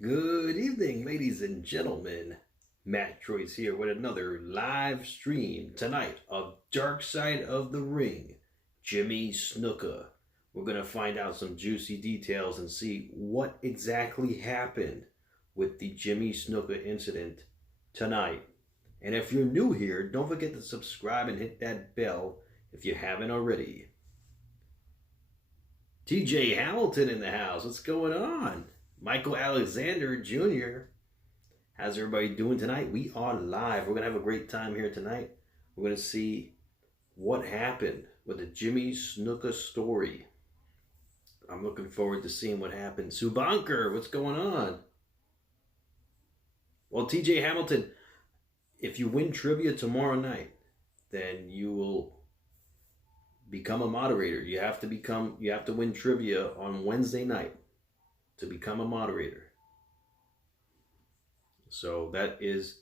Good evening, ladies and gentlemen. Matt Troy's here with another live stream tonight of Dark Side of the Ring, Jimmy Snuka. We're going to find out some juicy details and see what exactly happened with the Jimmy Snuka incident tonight. And if you're new here, don't forget to subscribe and hit that bell if you haven't already. TJ Hamilton in the house. What's going on? Michael Alexander Jr. How's everybody doing tonight? We are live. We're going to have a great time here tonight. We're going to see what happened with the Jimmy Snuka story. I'm looking forward to seeing what happened. Subanker, what's going on? Well, TJ Hamilton, if you win trivia tomorrow night, then you will become a moderator. You have to win trivia on Wednesday night to become a moderator. So that is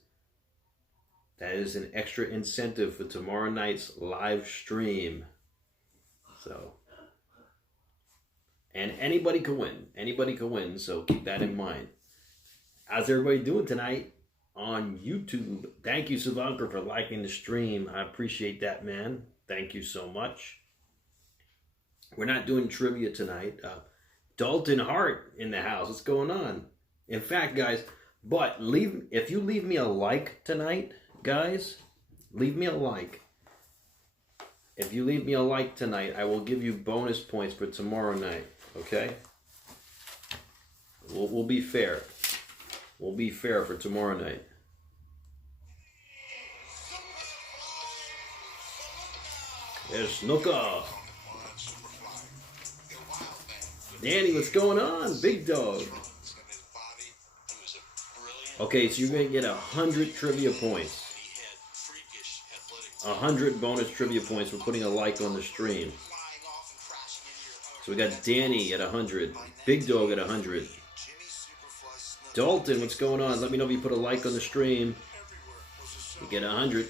an extra incentive for tomorrow night's live stream. So, and anybody can win. So keep that in mind. How's everybody doing tonight on YouTube? Thank you, Subanker, for liking the stream. I appreciate that, man. Thank you so much. We're not doing trivia tonight. Dalton Hart in the house. What's going on? In fact, guys, if you leave me a like tonight, guys, leave me a like. If you leave me a like tonight, I will give you bonus points for tomorrow night. Okay? We'll be fair. We'll be fair for tomorrow night. There's Snuka. Danny, what's going on? Big dog. Okay, so you're going to get 100 trivia points. 100 bonus trivia points for putting a like on the stream. So we got Danny at 100. Big dog at 100. Dalton, what's going on? Let me know if you put a like on the stream. You get 100.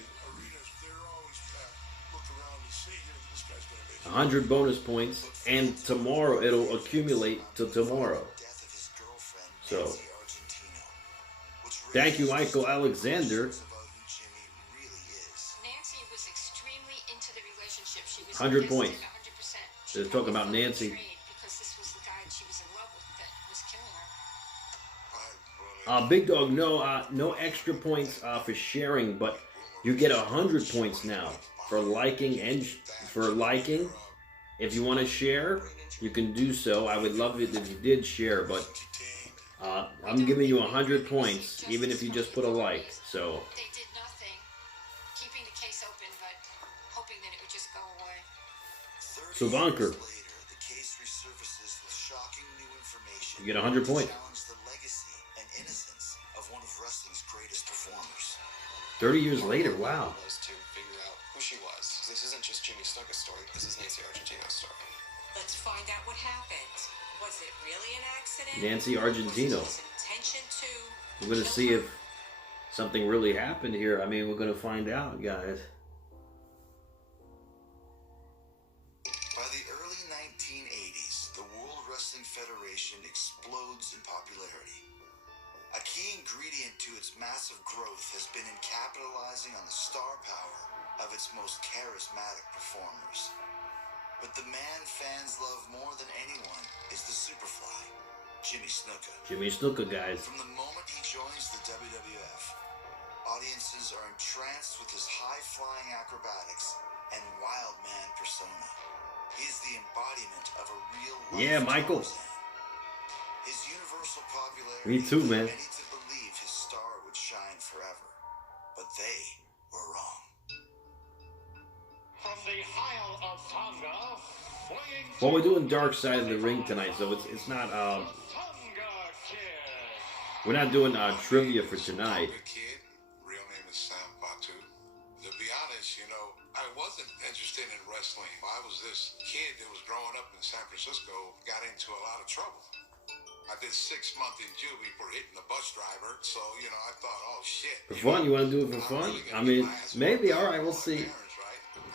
100 bonus points, and tomorrow it'll accumulate to tomorrow. So, thank you, Michael Alexander. 100 points. They're talking about Nancy. Big dog, no extra points for sharing, but you get 100 points now for liking If you want to share, you can do so. I would love it if you did share, but I'm giving you 100 points, even if you just put a like. So. They did nothing, keeping the case open, but hoping that it would just go away. Subanker. You get 100 points. 30 years later, wow. This isn't just Jimmy Snuka's story. This is Nancy Argentino's story. Let's find out what happened. Was it really an accident? Nancy Argentino. We're going to see if something really happened here. I mean, we're going to find out, guys. By the early 1980s, the World Wrestling Federation explodes in popularity. A key ingredient to its massive growth has been in capitalizing on the star power of its most charismatic performers. But the man fans love more than anyone is the Superfly, Jimmy Snuka. Jimmy Snuka, guys. From the moment he joins the WWF, audiences are entranced with his high-flying acrobatics and wild man persona. He is the embodiment of a real life. Yeah, Michael. His universal popularity Me too, man. led many to believe his star would shine forever, but they were wrong. From the Isle of Tonga, well, we're doing Dark Side of the Ring tonight, so it's not we're not doing trivia for tonight. Kid, real name is Sam Batu. To be honest, I wasn't interested in wrestling. I was this kid that was growing up in San Francisco, got into a lot of trouble. I did 6 months in juvie for hitting the bus driver, so I thought, oh shit. For fun, you want to do it for fun? I mean, maybe. All right, we'll see.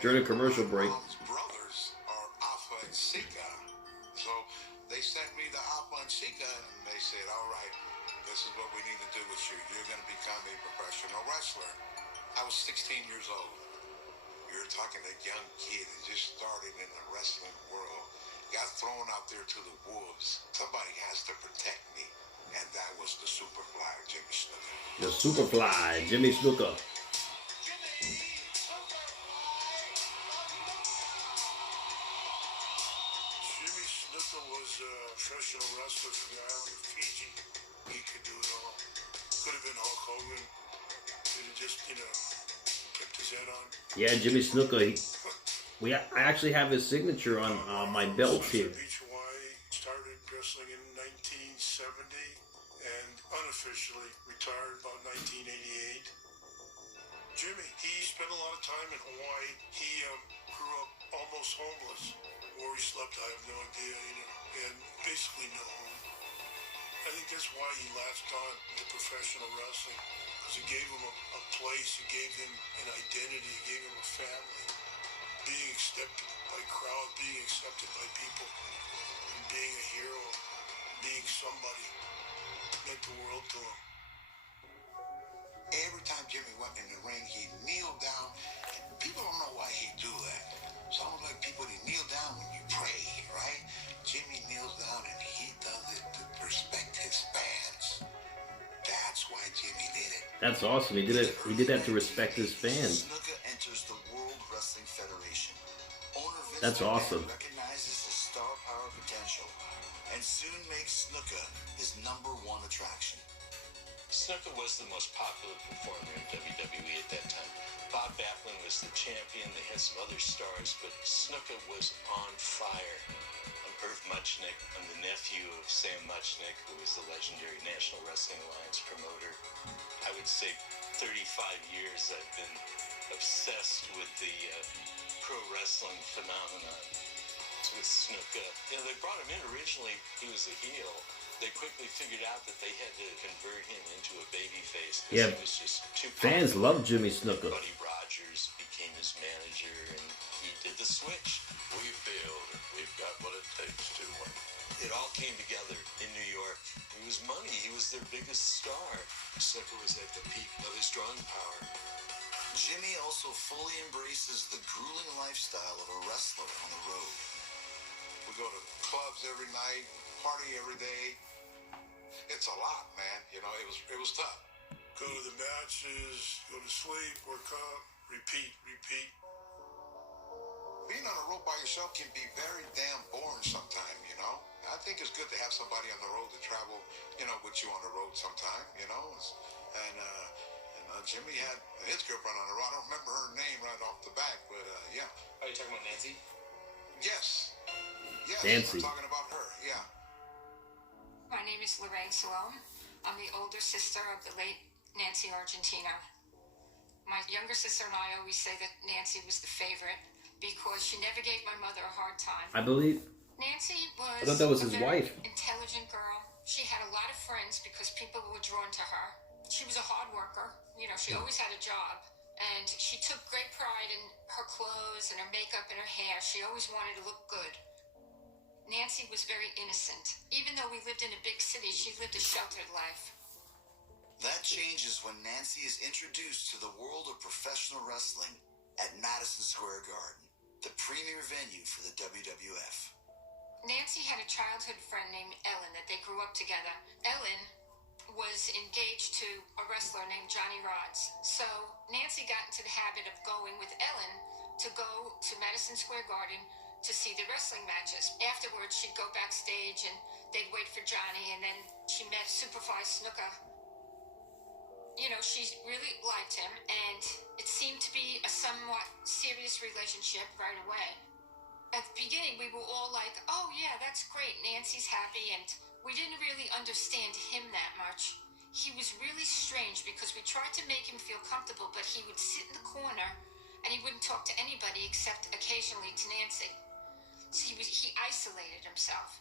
During a commercial break. Mom's brothers are Alpha and Sika, so they sent me to Alpha and Sika, and they said, all right, this is what we need to do with you. You're going to become a professional wrestler. I was 16 years old. You're talking a young kid that just started in the wrestling world, got thrown out there to the wolves. Somebody has to protect me. And that was the Superfly, Jimmy Snuka. The Superfly, Jimmy Snuka. Jimmy Snuka was a professional wrestler from the island of Fiji. He could do it all. Could have been Hulk Hogan. Could have just, kept his head on. Yeah, Jimmy Snuka. I actually have his signature on my belt here. Beach, Hawaii. Started wrestling in 1970 and unofficially retired about 1988. Jimmy, he spent a lot of time in Hawaii. He grew up almost homeless. Where he slept, I have no idea, and basically no home. I think that's why he latched on to professional wrestling, because it gave him a place, it gave him an identity, it gave him a family. Being accepted by crowd, being accepted by people, and being a hero, being somebody, meant the world to him. Every time Jimmy went in the ring, he'd kneel down. People don't know why he'd do that. Some like people that kneel down when you pray, right? Jimmy kneels down and he does it to respect his fans. That's why Jimmy did it. That's awesome. He did it. He did that to respect his fans. Snuka enters the World Wrestling Federation. Owner Vince That's McMahon awesome. recognizes his star power potential and soon makes Snuka his #1 attraction. Snuka was the most popular performer in WWE at that time. Bob Backlund was the champion. They had some other stars, but Snuka was on fire. I'm Irv Muchnick. I'm the nephew of Sam Muchnick, who was the legendary National Wrestling Alliance promoter. I would say 35 years I've been obsessed with the pro wrestling phenomenon with Snuka. They brought him in originally, he was a heel. They quickly figured out that they had to convert him into a babyface. Yeah, he was just too fans popular. love Jimmy Snuka. Buddy Rogers became his manager, and he did the switch. We feel that we've got what it takes to win. It all came together in New York. It was money. He was their biggest star. Snuka was at the peak of his drawing power. Jimmy also fully embraces the grueling lifestyle of a wrestler on the road. We go to clubs every night, party every day. It's a lot, man. It was tough. Go to the matches, go to sleep, work out, repeat. Being on the road by yourself can be very damn boring sometimes, I think it's good to have somebody on the road to travel, with you on the road sometime, And Jimmy had his girlfriend on the road. I don't remember her name right off the bat, but yeah. Are you talking about Nancy? Yes, Nancy. I'm talking about her, yeah. My name is Lorraine Salome. I'm the older sister of the late Nancy Argentino. My younger sister and I always say that Nancy was the favorite because she never gave my mother a hard time. I believe. Nancy was I thought that was a his very wife. intelligent girl. She had a lot of friends because people were drawn to her. She was a hard worker. She always had a job. And she took great pride in her clothes and her makeup and her hair. She always wanted to look good. Nancy was very innocent. Even though we lived in a big city, she lived a sheltered life. That changes when Nancy is introduced to the world of professional wrestling at Madison Square Garden, the premier venue for the WWF. Nancy had a childhood friend named Ellen that they grew up together. Ellen was engaged to a wrestler named Johnny Rods. So Nancy got into the habit of going with Ellen to go to Madison Square Garden to see the wrestling matches. Afterwards, she'd go backstage and they'd wait for Johnny, and then she met Superfly Snuka. She really liked him, and it seemed to be a somewhat serious relationship right away. At the beginning, we were all like, oh yeah, that's great, Nancy's happy, and we didn't really understand him that much. He was really strange because we tried to make him feel comfortable, but he would sit in the corner and he wouldn't talk to anybody except occasionally to Nancy. So he isolated himself.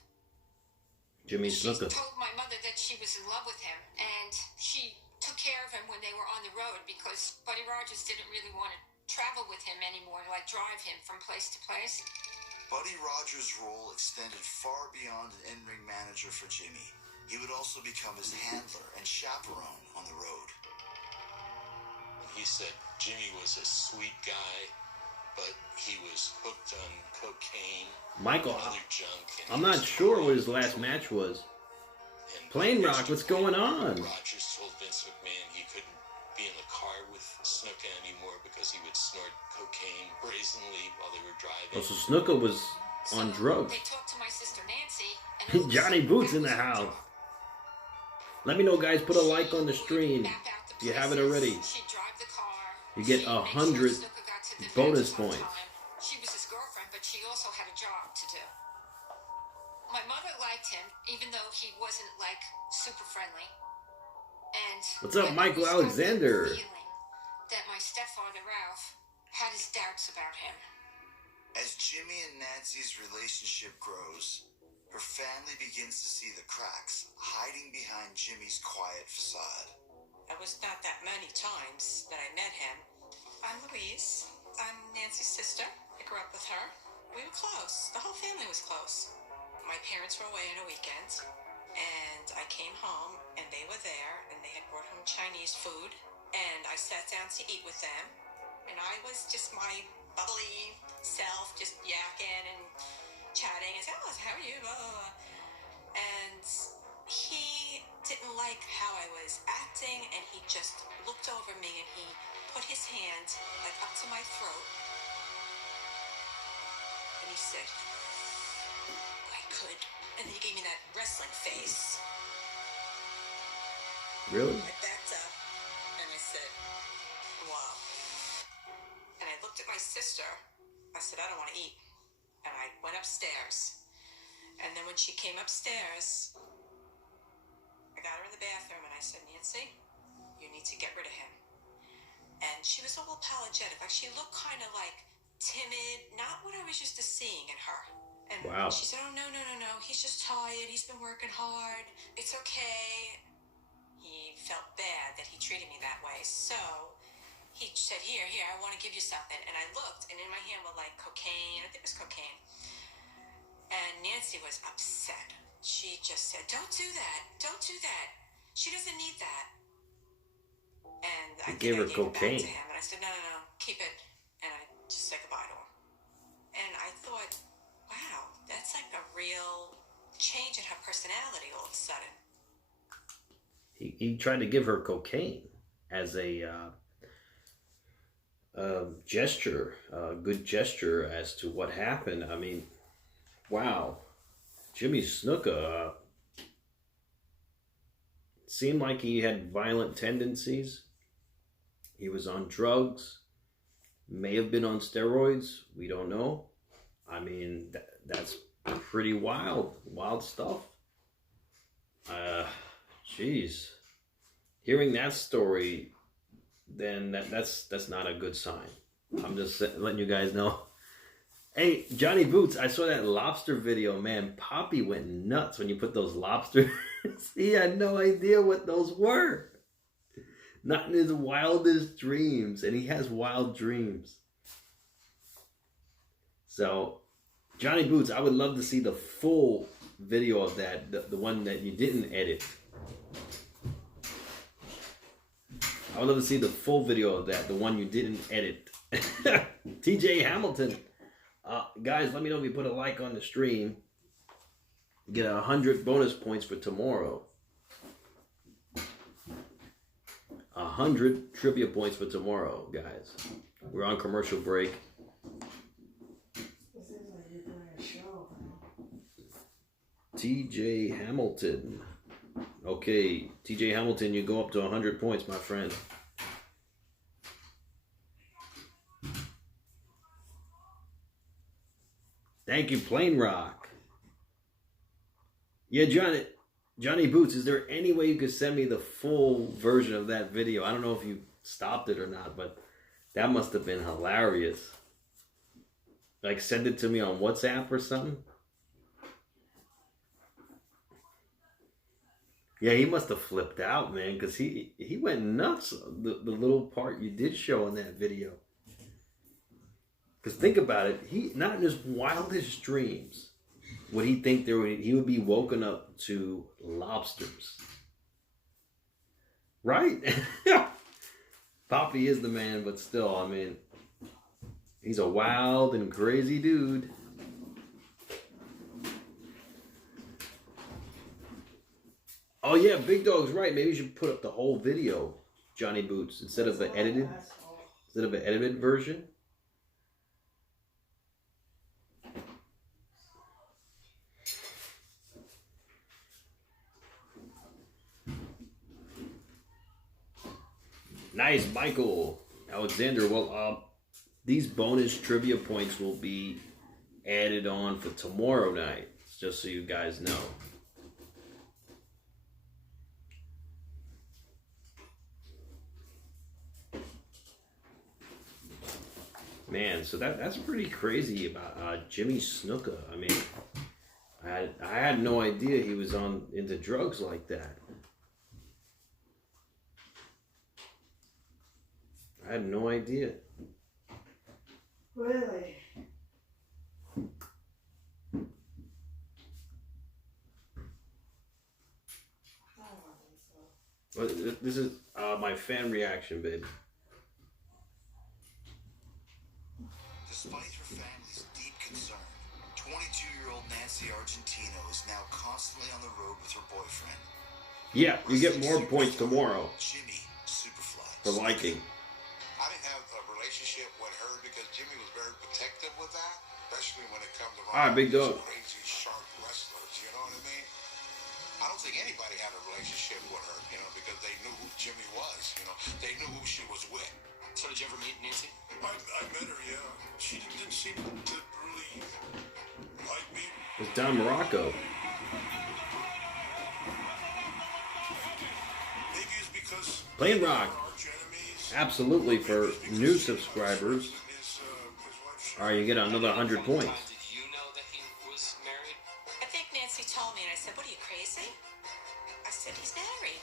Jimmy Snuka. She told my mother that she was in love with him, and she took care of him when they were on the road because Buddy Rogers didn't really want to travel with him anymore, like drive him from place to place. Buddy Rogers' role extended far beyond an in-ring manager for Jimmy. He would also become his handler and chaperone on the road. He said Jimmy was a sweet guy, but he was hooked on cocaine Michael, and other junk. And I'm he not was sure what his last match was. And Plain Rock, what's going on? Rogers told Vince McMahon he couldn't be in the car with Snuka anymore because he would snort cocaine brazenly while they were driving. Oh, so Snuka was on drugs. They talked to my sister Nancy, and Johnny Boots in the house. Let me know, guys. Put a like on the stream if you haven't already. She'd drive the car. You get 100 bonus points. She was his girlfriend, but she also had a job to do. My mother liked him, even though he wasn't like super friendly. And What's up, I Michael always got the Alexander? feeling that my stepfather Ralph had his doubts about him. As Jimmy and Nancy's relationship grows, her family begins to see the cracks hiding behind Jimmy's quiet facade. It was not that many times that I met him. I'm Louise. I'm Nancy's sister. I grew up with her. We were close. The whole family was close. My parents were away on a weekend, and I came home, and they were there, and they had brought home Chinese food, and I sat down to eat with them, and I was just my bubbly self, just yakking and chatting, and said, "Oh, how are you?" Blah, blah, blah. And he didn't like how I was acting, and he just looked over me, and he put his hand like up to my throat, and he said, "I could," and then he gave me that wrestling face. Really? I backed up, and I said, "Wow." And I looked at my sister. I said, "I don't want to eat." And I went upstairs. And then when she came upstairs, I got her in the bathroom, and I said, "Nancy, you need to get rid of him." And she was all apologetic. Like, she looked kind of like timid, not what I was used to seeing in her. And Wow. she said, "Oh, no. He's just tired. He's been working hard. It's okay." He felt bad that he treated me that way. So he said, here, I want to give you something. And I looked, and in my hand were like cocaine. I think it was cocaine. And Nancy was upset. She just said, "Don't do that. Don't do that. She doesn't need that." And I gave her it back cocaine. to him. And I said, no, keep it. And I just said goodbye to him. And I thought, wow, that's like a real change in her personality all of a sudden. He tried to give her cocaine as a gesture, a good gesture as to what happened. I mean, wow. Jimmy Snuka seemed like he had violent tendencies. He was on drugs, may have been on steroids. We don't know. I mean, that's pretty wild stuff. Jeez. Hearing that story, then that's not a good sign. I'm just letting you guys know. Hey, Johnny Boots, I saw that lobster video, man. Poppy went nuts when you put those lobsters. He had no idea what those were. Not in his wildest dreams. And he has wild dreams. So, Johnny Boots, I would love to see the full video of that. The one that you didn't edit. I would love to see the full video of that. The one you didn't edit. TJ Hamilton. Guys, let me know if you put a like on the stream. Get 100 bonus points for tomorrow. 100 trivia points for tomorrow, guys. We're on commercial break. TJ Hamilton. Okay, TJ Hamilton, you go up to 100 points, my friend. Thank you, Plain Rock. Yeah, Johnny Boots, is there any way you could send me the full version of that video? I don't know if you stopped it or not, but that must have been hilarious. Like, send it to me on WhatsApp or something? Yeah, he must have flipped out, man, because he went nuts, the little part you did show in that video. Because think about it, he, not in his wildest dreams, would he think he would be woken up to lobsters? Right? Poppy is the man, but still, I mean, he's a wild and crazy dude. Oh yeah, Big Dog's right. Maybe you should put up the whole video, Johnny Boots, instead of the edited version. Nice, Michael Alexander. Well, these bonus trivia points will be added on for tomorrow night, just so you guys know. Man, so that's pretty crazy about Jimmy Snuka. I mean, I had no idea he was into drugs like that. I had no idea. Really? Well, this is my fan reaction, babe. Despite her family's deep concern, 22-year-old Nancy Argentino is now constantly on the road with her boyfriend. Yeah, you get more points tomorrow Jimmy Superfly for liking. I didn't have a relationship with her because Jimmy was very protective with that, especially when it comes to All right, Big Dog. crazy, sharp wrestlers, you know what I mean? I don't think anybody had a relationship with her, you know, because they knew who Jimmy was, you know. They knew who she was with. So did you ever meet Nancy? I met her, yeah. She didn't seem to really like me. It's Don Morocco. Maybe it's because Plain Rock. we're arch enemies. Absolutely, for new subscribers. His wife, All right, you get another 100 points. Did you know that he was married? I think Nancy told me, and I said, what are you, crazy? I said, he's married.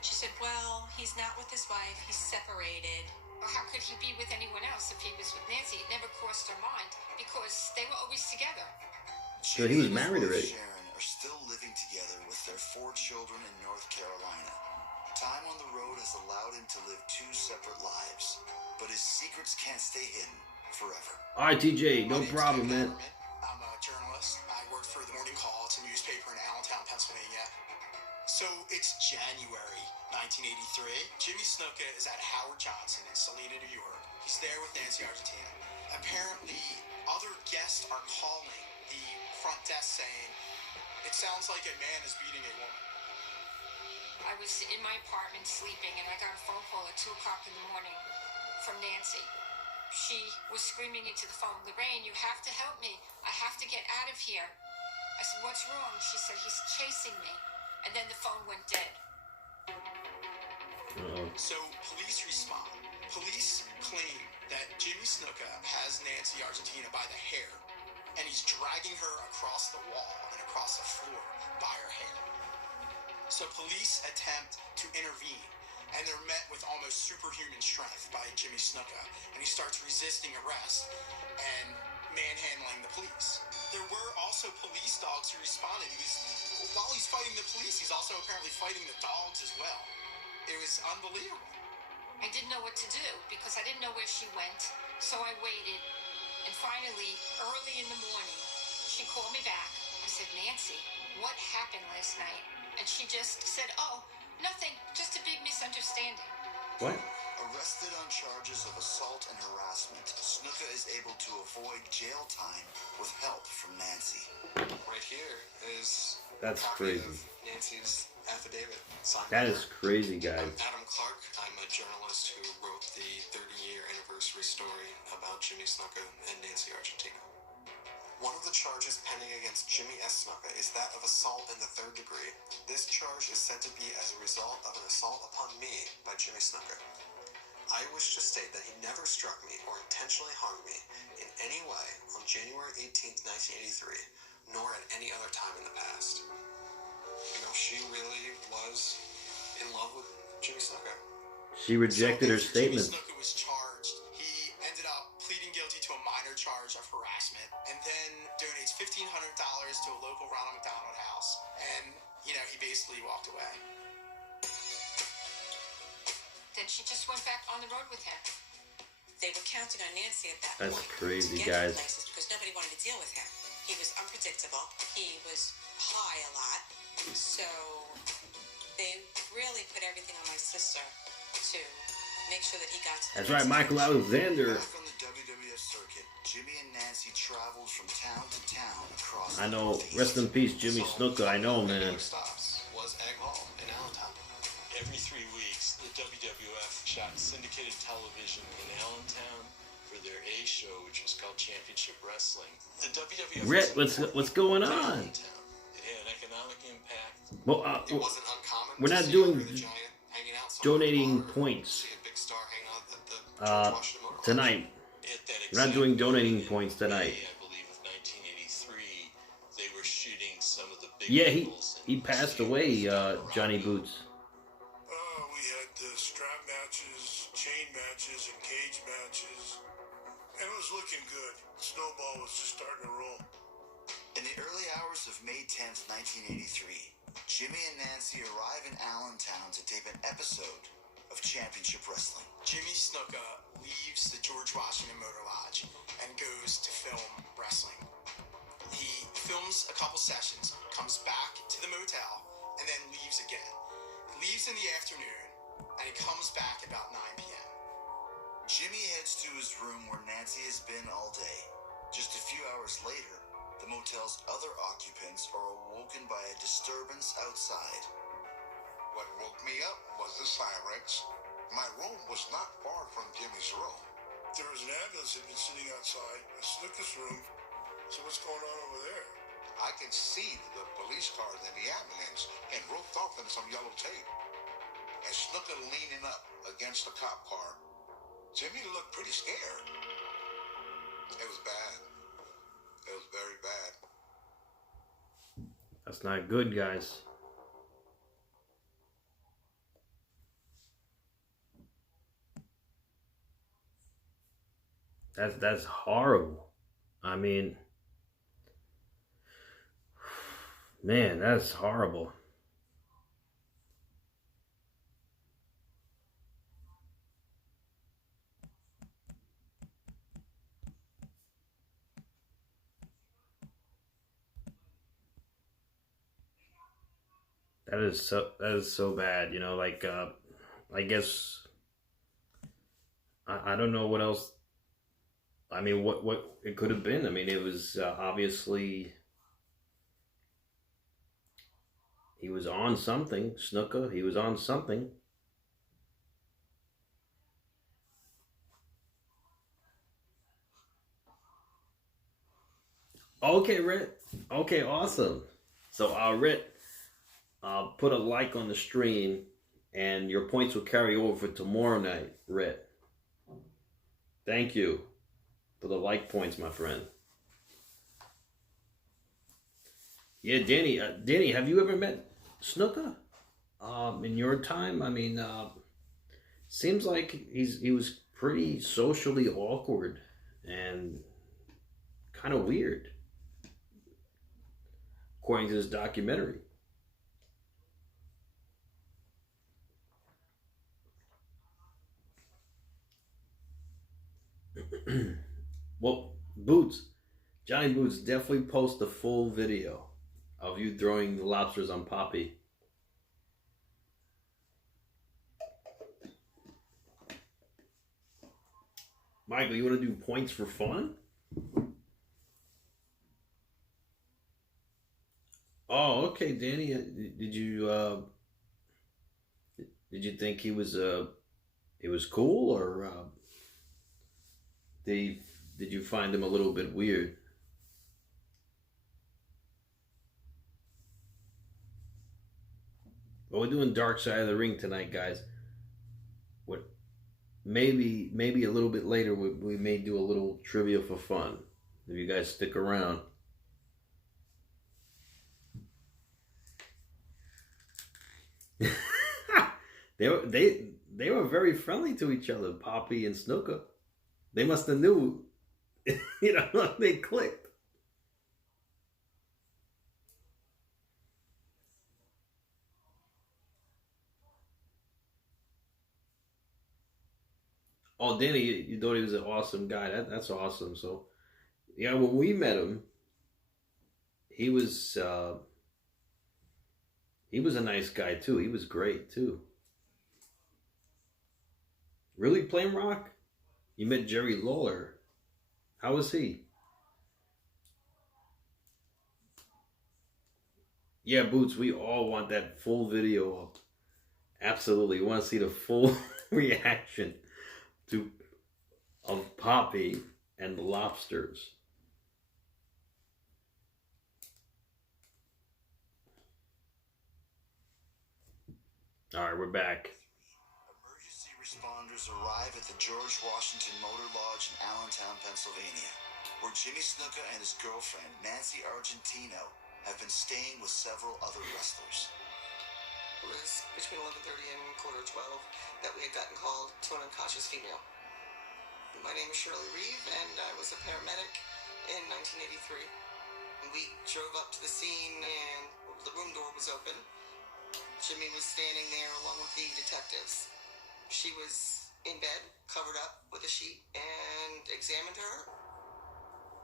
She said, well, he's not with his wife. He's separated. Or how could he be with anyone else if he was with Nancy? It never crossed her mind because they were always together. So he was Jimmy and his married wife already. Sharon are still living together with their 4 children in North Carolina. Time on the road has allowed him to live 2 separate lives, but his secrets can't stay hidden forever. All right, TJ, no problem, man. I'm a journalist. I work for the Morning Call. It's a newspaper in Allentown, Pennsylvania. So it's January 1983. Jimmy Snuka is at Howard Johnson in Salina, New York. He's there with Nancy Argentina. Apparently, other guests are calling the front desk saying, it sounds like a man is beating a woman. I was in my apartment sleeping and I got a phone call at 2 o'clock in the morning from Nancy. She was screaming into the phone, Lorraine, you have to help me. I have to get out of here. I said, what's wrong? She said, he's chasing me. And then the phone went dead. So police respond. Police claim that Jimmy Snuka has Nancy Argentina by the hair, and he's dragging her across the wall and across the floor by her hair. So police attempt to intervene, and they're met with almost superhuman strength by Jimmy Snuka, and he starts resisting arrest and manhandling the police. There were also police dogs who responded. While he's fighting the police, he's also apparently fighting the dogs as well. It was unbelievable. I didn't know what to do because I didn't know where she went. So I waited. And finally, early in the morning, she called me back. I said, Nancy, what happened last night? And she just said, oh, nothing, just a big misunderstanding. What? Arrested on charges of assault and harassment, Snuka is able to avoid jail time with help from Nancy. Right here is That's a copy crazy. of Nancy's affidavit. Signed That by is her. crazy, guys. I'm Adam Clark. I'm a journalist who wrote the 30-year anniversary story about Jimmy Snuka and Nancy Argentina. One of the charges pending against Jimmy S. Snuka is that of assault in the 3rd degree. This charge is said to be as a result of an assault upon me by Jimmy Snuka. I wish to state that he never struck me or intentionally harmed me in any way on January 18th, 1983, nor at any other time in the past. You know, she really was in love with Jimmy Snuka. She rejected her Jimmy statement. Snuka was charged. He ended up pleading guilty to a minor charge of harassment and then donates $1,500 Paris to a local Ronald McDonald house, and, you know, he basically walked away. Then she just went back on the road with him. They were counting on Nancy at that That's point crazy, to get guys. places because nobody wanted to deal with him. He was unpredictable. He was high a lot. So they really put everything on my sister to make sure that he got to the That's right, next Michael stage. Alexander. Back on the WWF circuit, Jimmy and Nancy traveled from town to town across I the know. Northeast. Rest in peace, Jimmy Snuka. I know, man. Stops was Egg Hall in Allentown. Every 3 weeks, the WWF shot syndicated television in Allentown for their A show, which was called Championship Wrestling. The WWF. Rhett, what's going on? Allentown. It had an economic impact. Well, It wasn't uncommon. we're to not see doing Andre the Giant hanging out somewhere donating in the bar, or points see a big star hang out at the George Washington Motor Lodge. tonight. At that We're not exact doing moment donating in points tonight. May, I believe, of 1983, they were shooting some of the big. Yeah, battles he in passed Steve away, Colorado. Johnny Boots. We had strap matches, chain matches, and cage matches. And it was looking good. Snowball was just starting to roll. In the early hours of May 10th, 1983, Jimmy and Nancy arrive in Allentown to tape an episode of Championship Wrestling. Jimmy Snuka leaves the George Washington Motor Lodge and goes to film wrestling. He films a couple sessions, comes back to the motel, and then leaves again. He leaves in the afternoon, and he comes back about 9 p.m. Jimmy heads to his room where Nancy has been all day. Just a few hours later, the motel's other occupants are awoken by a disturbance outside. What woke me up was the sirens. My room was not far from Jimmy's room. There was an ambulance that had been sitting outside Snuka's room. So what's going on over there? I could see the police cars and the ambulance and roped off in some yellow tape. And Snuka leaning up against the cop car. Jimmy looked pretty scared. It was bad. It was very bad. That's not good, guys. That's horrible. I mean, man, that's horrible. That is so bad, you know, like I guess I don't know what else. I mean, what it could have been. I mean, it was obviously he was on something. Snuka, he was on something. Okay, Rhett. Okay, awesome. So, Rhett, put a like on the stream, and your points will carry over for tomorrow night, Rhett. Thank you for the like points, my friend. Yeah, Danny, have you ever met Snuka? In your time? I mean, seems like he was pretty socially awkward and kind of weird, according to this documentary. Well, Johnny Boots, definitely post the full video of you throwing the lobsters on Poppy. Michael, you want to do points for fun? Oh, okay, Danny. Did you think he was cool, or did you find him a little bit weird? Well, we're doing Dark Side of the Ring tonight, guys. What? Maybe a little bit later we may do a little trivia for fun if you guys stick around. They were very friendly to each other, Poppy and Snuka. They must have knew, you know, they clicked. Oh, Danny, you thought he was an awesome guy. That's awesome. So, yeah, when we met him, he was a nice guy too. He was great too. Really, Plain Rock? You met Jerry Lawler. How was he? Yeah, Boots, we all want that full video up. Absolutely. We want to see the full reaction to of Poppy and the lobsters. All right, we're back. Emergency responders arrive at the George Washington Motor Lodge in Allentown, Pennsylvania, where Jimmy Snuka and his girlfriend, Nancy Argentino, have been staying with several other wrestlers. It was between 11:30 and 11:45 that we had gotten called to an unconscious female. My name is Shirley Reeve, and I was a paramedic in 1983. We drove up to the scene, and the room door was open. Jimmy was standing there along with the detectives. She was in bed, covered up with a sheet, and examined her.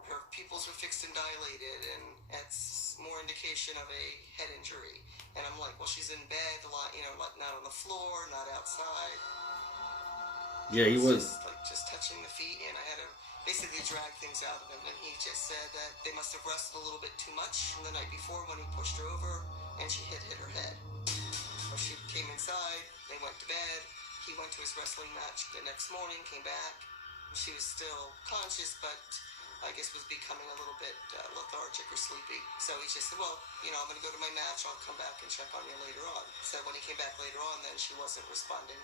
Her pupils were fixed and dilated, and that's more indication of a head injury. And I'm like, well, she's in bed, a lot, like not on the floor, not outside. Yeah, he was. Just touching the feet, and I had to basically drag things out of him. And he just said that they must have wrestled a little bit too much the night before when he pushed her over, and she hit her head. She came inside, they went to bed. He went to his wrestling match the next morning, came back. She was still conscious, but I guess was becoming a little bit lethargic or sleepy. So he just said, well, I'm going to go to my match. I'll come back and check on you later on. So when he came back later on, then she wasn't responding.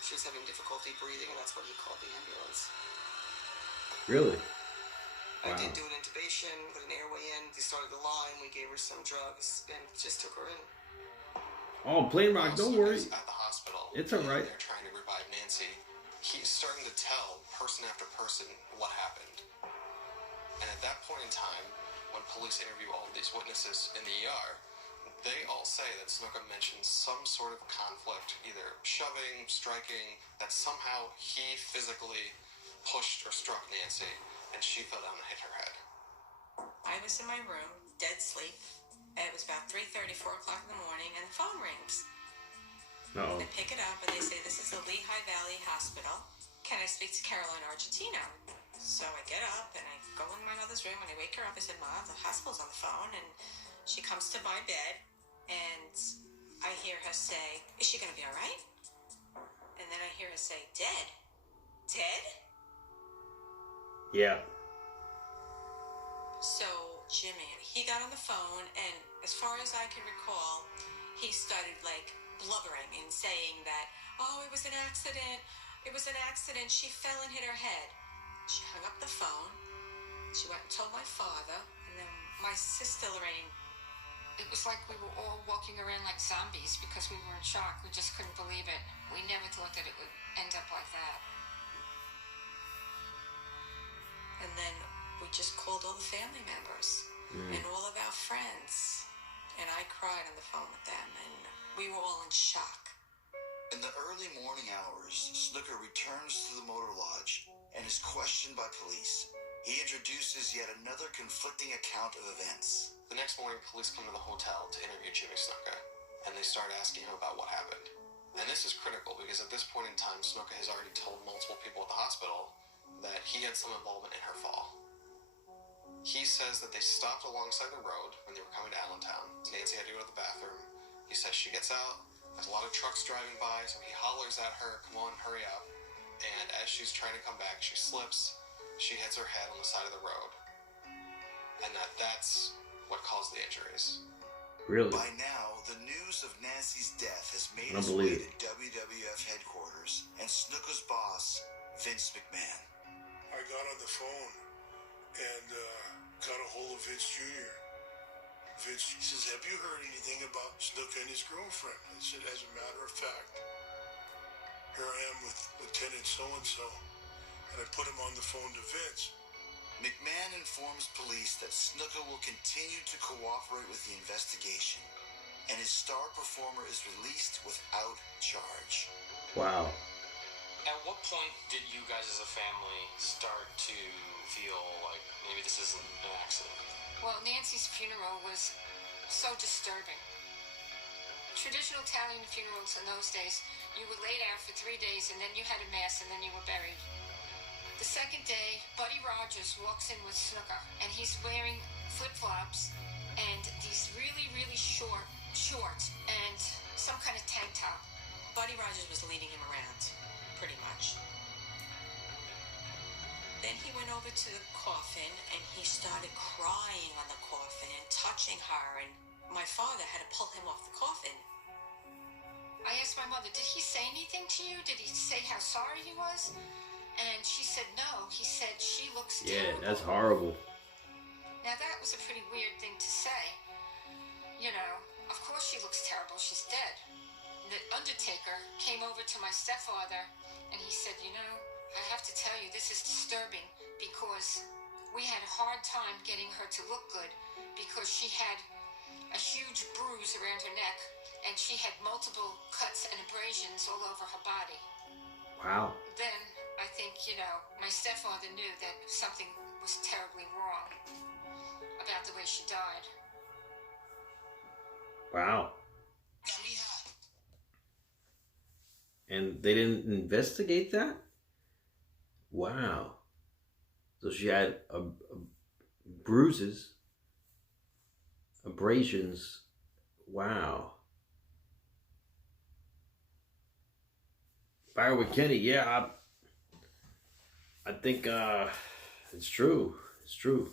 She was having difficulty breathing, and that's when he called the ambulance. Really? I did do an intubation, put an airway in. They started the line. We gave her some drugs and just took her in. Oh, Plain Rock, don't worry. At the hospital. It's all right. They're trying to revive Nancy. He's starting to tell person after person what happened. And at that point in time, when police interview all of these witnesses in the ER, they all say that Snuka mentioned some sort of conflict, either shoving, striking, that somehow he physically pushed or struck Nancy, and she fell down and hit her head. I was in my room, dead sleep. It was about 3:30, 4 o'clock in the morning, and the phone rings. Uh-oh. They pick it up, and they say, this is the Lehigh Valley Hospital. Can I speak to Caroline Argentino? So I get up, and I go in my mother's room, and I wake her up. I said, Mom, the hospital's on the phone. And she comes to my bed, and I hear her say, is she going to be all right? And then I hear her say, dead. Dead? Yeah. So Jimmy, he got on the phone, and as far as I can recall, he started blubbering and saying that, oh, it was an accident. It was an accident. She fell and hit her head. She hung up the phone. She went and told my father, and then my sister Lorraine. It was like we were all walking around like zombies because we were in shock. We just couldn't believe it. We never thought that it would end up like that. And then we just called all the family members and all of our friends. And I cried on the phone with them, and we were all in shock. In the early morning hours, Snuka returns to the motor lodge and is questioned by police. He introduces yet another conflicting account of events. The next morning, police come to the hotel to interview Jimmy Snuka, and they start asking him about what happened. And this is critical because at this point in time, Snuka has already told multiple people at the hospital that he had some involvement in her fall. He says that they stopped alongside the road when they were coming to Allentown. Nancy had to go to the bathroom. He says she gets out. There's a lot of trucks driving by, so he hollers at her, come on, hurry up. And as she's trying to come back, she slips. She hits her head on the side of the road. And that's what caused the injuries. Really? By now, the news of Nancy's death has made its way to WWF headquarters and Snuka's boss, Vince McMahon. I got on the phone and got a hold of Vince Jr. Vince says, have you heard anything about Snuka and his girlfriend? I said, as a matter of fact, here I am with Lieutenant so-and-so. And I put him on the phone to Vince. McMahon informs police that Snuka will continue to cooperate with the investigation, and his star performer is released without charge. Wow. At At what point did you guys as a family start to feel like maybe this isn't an accident? Well, Nancy's funeral was so disturbing. Traditional Italian funerals in those days, you were laid out for 3 days and then you had a mass and then you were buried. The second day, Buddy Rogers walks in with Snuka and he's wearing flip-flops and these really, really short shorts and some kind of tank top. Buddy Rogers was leading him around, pretty much. Then he went over to the coffin and he started crying on the coffin and touching her, and my father had to pull him off the coffin. I asked my mother, did he say anything to you? Did he say how sorry he was? And she said no. He said, she looks terrible. Yeah, that's horrible. Now that was a pretty weird thing to say. You know, of course she looks terrible. She's dead. The undertaker came over to my stepfather and he said, you know, I have to tell you, this is disturbing because we had a hard time getting her to look good because she had a huge bruise around her neck and she had multiple cuts and abrasions all over her body. Wow. Then I think, you know, my stepfather knew that something was terribly wrong about the way she died. Wow. And they didn't investigate that? Wow. So she had bruises, abrasions. Wow. Fire with Kenny. Yeah, I think it's true. It's true.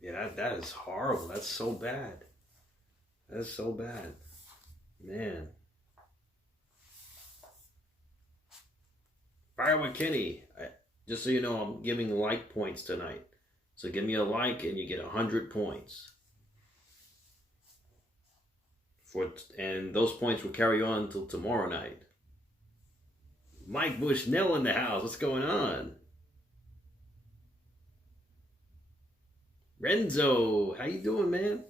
Yeah, that is horrible. That's so bad. That's so bad. Man. Fire with Kenny. Just so you know, I'm giving like points tonight. So give me a like and you get 100 points. And those points will carry on until tomorrow night. Mike Bushnell in the house. What's going on? Renzo, how you doing, man?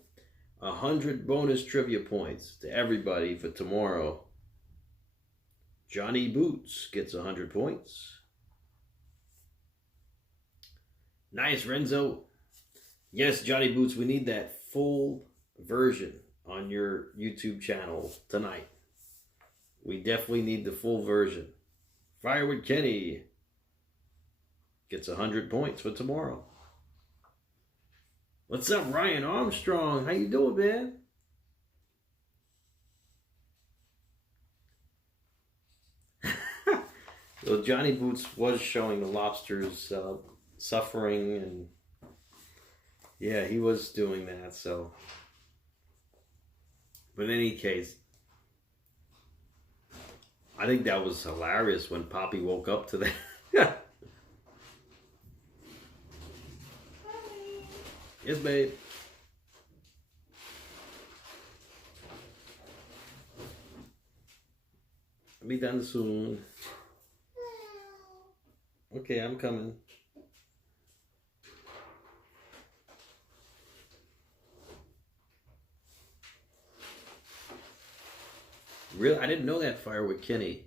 100 bonus trivia points to everybody for tomorrow. Johnny Boots gets 100 points. Nice, Renzo. Yes, Johnny Boots, we need that full version on your YouTube channel tonight. We definitely need the full version. Fire with Kenny gets 100 points for tomorrow. What's up, Ryan Armstrong? How you doing, man? So Johnny Boots was showing the lobsters suffering, and yeah, he was doing that. So, but in any case, I think that was hilarious when Poppy woke up to that. Yes, babe. I'll be done soon. Okay, I'm coming. Really? I didn't know that. Fire with Kenny.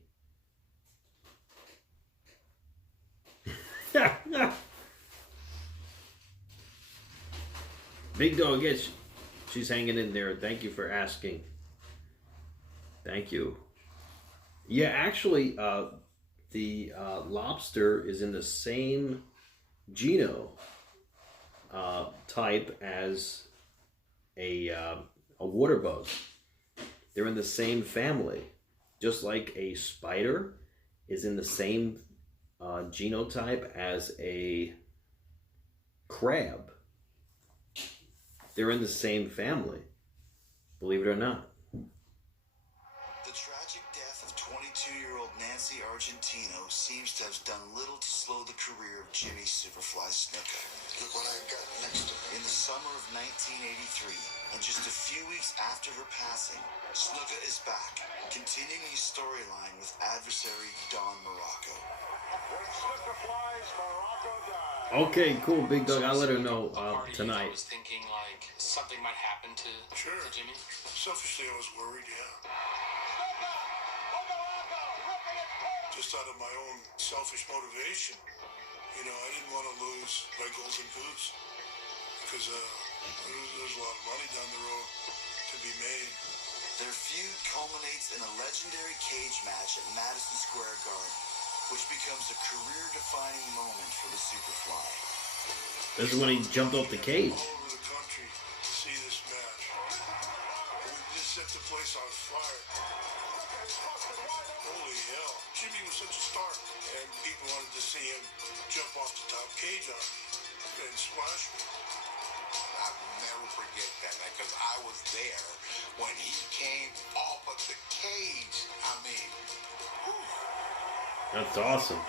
Big dog, yes, she's hanging in there. Thank you for asking. Thank you. Yeah, actually, the lobster is in the same genome type as a water bug. They're in the same family, just like a spider is in the same genotype as a crab. They're in the same family, believe it or not. The tragic death of 22-year-old Nancy Argentino seems to have done little to slow the career of Jimmy Superfly Snuka. Look what I got next to her. In the summer of 1983, and just a few weeks after her passing, Snuka is back, continuing his storyline with adversary Don Morocco. When Snuka flies, Morocco dies. Okay, cool, Big Dog. I'll let her know tonight. I was thinking like something might happen to Jimmy. Selfishly, I was worried, yeah. just out of my own selfish motivation. You know, I didn't want to lose my golden goose because there's a lot of money down the road to be made. Their feud culminates in a legendary cage match at Madison Square Garden, which becomes a career-defining moment for the Superfly. This is when he jumped off the cage. All over the country to see this match. We just set the place on fire. Holy hell. Jimmy was such a star, and people wanted to see him jump off the top cage on me and splash me. I'll never forget that because I was there when he came off of the cage. I mean, whew. That's awesome.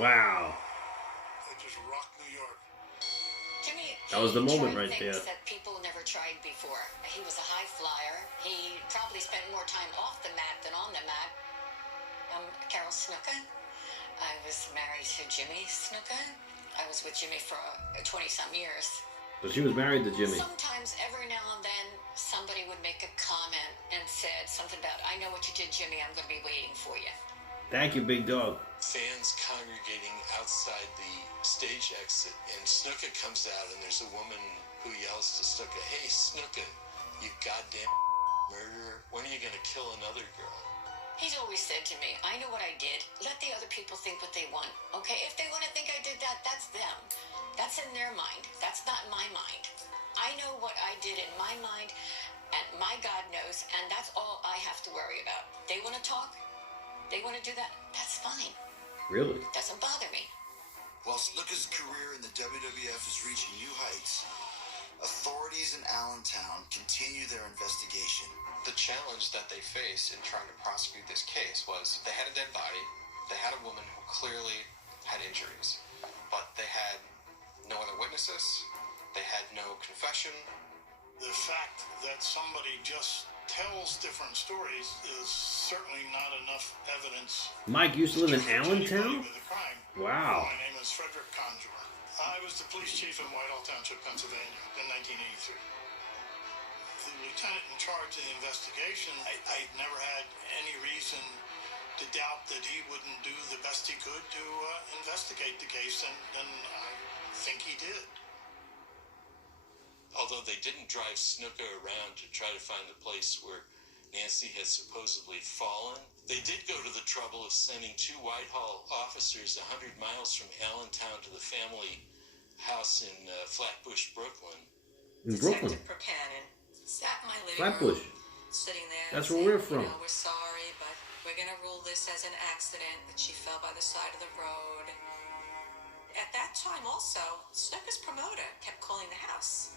Wow. They just rocked New York. Jimmy, That was the moment tried right things there. that people never tried before. He was a high flyer. He probably spent more time off the mat than on the mat. Carol Snuka. I was married to Jimmy Snuka. I was with Jimmy for 20-some years. So she was married to Jimmy. Sometimes, every now and then, somebody would make a comment and said something about, I know what you did, Jimmy. I'm going to be waiting for you. Thank you, big dog. Fans congregating outside the stage exit, and Snuka comes out, and there's a woman who yells to Snuka, "Hey, Snuka, you goddamn murderer. When are you going to kill another girl?" He's always said to me, I know what I did. Let the other people think what they want. Okay, if they want to think I did that, that's them. That's in their mind. That's not my mind. I know what I did in my mind, and my God knows, and that's all I have to worry about. They want to talk, they want to do that, that's fine. Really? Doesn't bother me. While Snuka's career in the WWF is reaching new heights, authorities in Allentown continue their investigation. The challenge that they faced in trying to prosecute this case was they had a dead body, they had a woman who clearly had injuries, but they had no other witnesses, they had no confession. The fact that somebody just tells different stories is certainly not enough evidence. Mike used to live in to charge anybody Allentown? with a crime. Wow. My name is Frederick Conjure. I was the police chief in Whitehall Township, Pennsylvania in 1983. The lieutenant in charge of the investigation, I never had any reason to doubt that he wouldn't do the best he could to investigate the case, and I think he did. Although they didn't drive Snuka around to try to find the place where Nancy had supposedly fallen, they did go to the trouble of sending 2 Whitehall officers 100 miles from Allentown to the family house in Flatbush, Brooklyn. In Brooklyn. Detective Percanon sat in my living Flatbush. room, sitting there. That's and where saying, we're from. You know, we're sorry, but we're going to rule this as an accident, that she fell by the side of the road. At that time also, Snuka's promoter kept calling the house.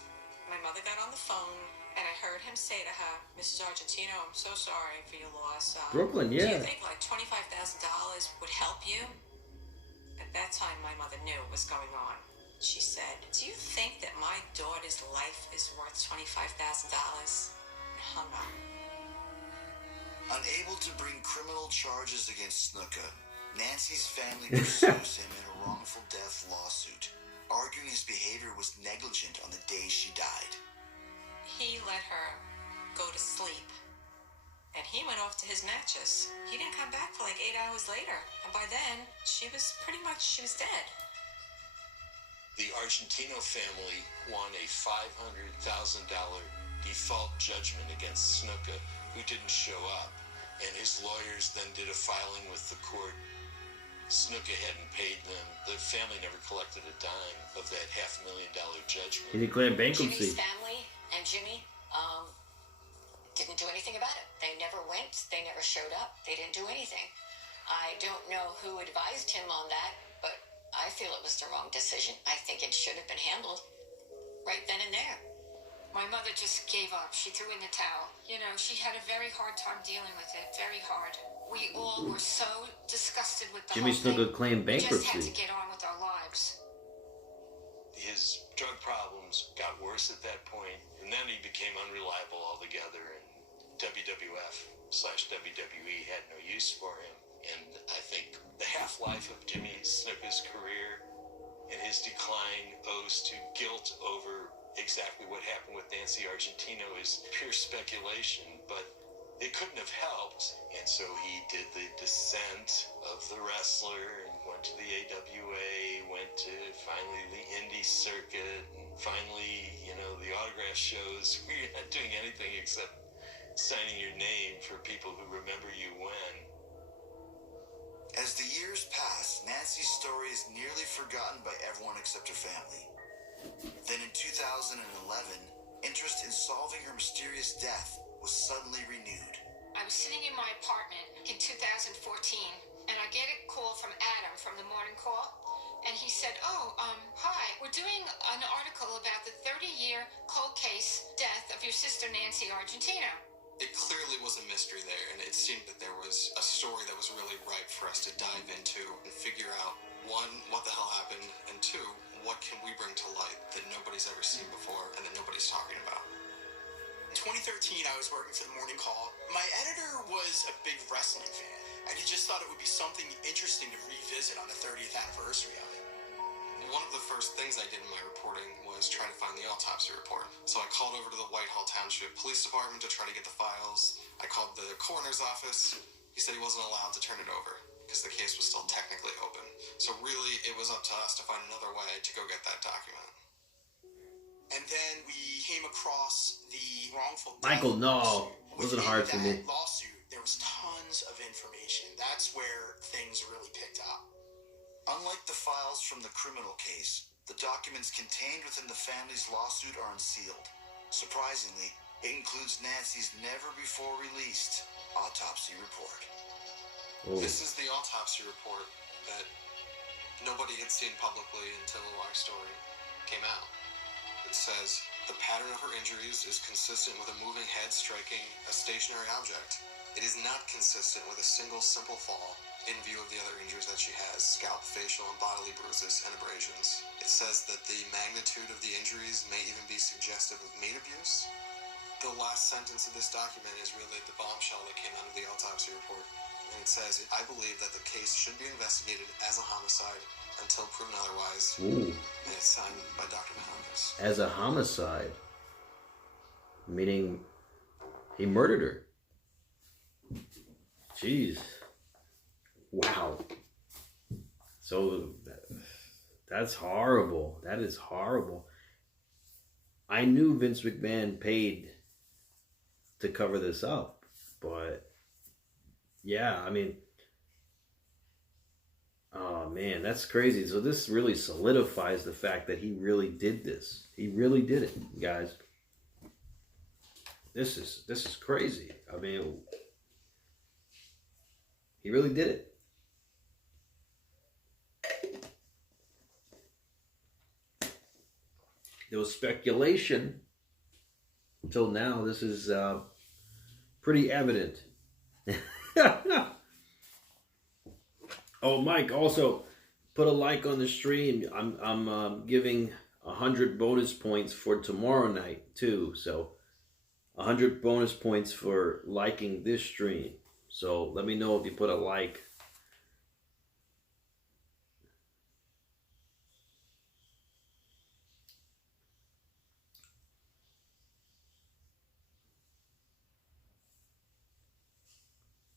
My mother got on the phone, and I heard him say to her, "Mrs. Argentino, I'm so sorry for your loss. Brooklyn, Do yeah. you think like $25,000 would help you?" At that time, my mother knew what was going on. She said, "Do you think that my daughter's life is worth $25,000? And hung up. Unable to bring criminal charges against Snuka, Nancy's family pursues him in a wrongful death lawsuit, arguing his behavior was negligent on the day she died. He let her go to sleep, and he went off to his matches. He didn't come back for like 8 hours later, and by then, she was dead." The Argentino family won a $500,000 default judgment against Snuka, who didn't show up, and his lawyers then did a filing with the court. Snuka hadn't paid them. The family never collected a dime of that $500,000 judgment. He declared bankruptcy. Jimmy's family and Jimmy didn't do anything about it. They never went. They never showed up. They didn't do anything. I don't know who advised him on that, but I feel it was the wrong decision. I think it should have been handled right then and there. My mother just gave up. She threw in the towel. You know, she had a very hard time dealing with it. Very hard. We all were so disgusted with the Jimmy whole Snuka thing. claimed We just had bankruptcy. to get on with our lives. His drug problems got worse at that point, and then he became unreliable altogether, and WWF/WWE had no use for him. And I think the half-life of Jimmy Snuka's career and his decline owes to guilt over exactly what happened with Nancy Argentino is pure speculation, but it couldn't have helped. And so he did the descent of the wrestler and went to the AWA, went to finally the indie circuit, and finally, the autograph shows where you're not doing anything except signing your name for people who remember you when. As the years pass, Nancy's story is nearly forgotten by everyone except her family. Then in 2011, interest in solving her mysterious death was suddenly renewed. I was sitting in my apartment in 2014, and I get a call from Adam from the morning call, and he said, hi, we're doing an article about the 30-year cold case death of your sister Nancy Argentino. It clearly was a mystery there, and it seemed that there was a story that was really ripe for us to dive into and figure out, one, what the hell happened, and two, what can we bring to light that nobody's ever seen before and that nobody's talking about. In 2013, I was working for the Morning Call. My editor was a big wrestling fan, and he just thought it would be something interesting to revisit on the 30th anniversary of it. One of the first things I did in my reporting was try to find the autopsy report. So I called over to the Whitehall Township Police Department to try to get the files. I called the coroner's office. He said he wasn't allowed to turn it over because the case was still technically open. So really, it was up to us to find another way to go get that document. And then we came across the wrongful death Michael, no. lawsuit. Wasn't hard for me. Lawsuit, there was tons of information. That's where things really picked up. Unlike the files from the criminal case, the documents contained within the family's lawsuit are unsealed. Surprisingly, it includes Nancy's never-before-released autopsy report. Oh. This is the autopsy report that nobody had seen publicly until our story came out. It says, the pattern of her injuries is consistent with a moving head striking a stationary object. It is not consistent with a single simple fall in view of the other injuries that she has, scalp, facial, and bodily bruises and abrasions. It says that the magnitude of the injuries may even be suggestive of maid abuse. The last sentence of this document is really the bombshell that came out of the autopsy report. And it says, I believe that the case should be investigated as a homicide until proven otherwise. Ooh. And it's signed by Dr. Mahomes. As a homicide, meaning he murdered her. Jeez. Wow. So that's horrible. That is horrible. I knew Vince McMahon paid to cover this up, but yeah, I mean, oh man, that's crazy. So this really solidifies the fact that he really did this. He really did it, guys. This is crazy. I mean, he really did it. There was speculation until now. This is pretty evident. Oh, Mike, also put a like on the stream. I'm giving 100 bonus points for tomorrow night too. So 100 bonus points for liking this stream. So let me know if you put a like.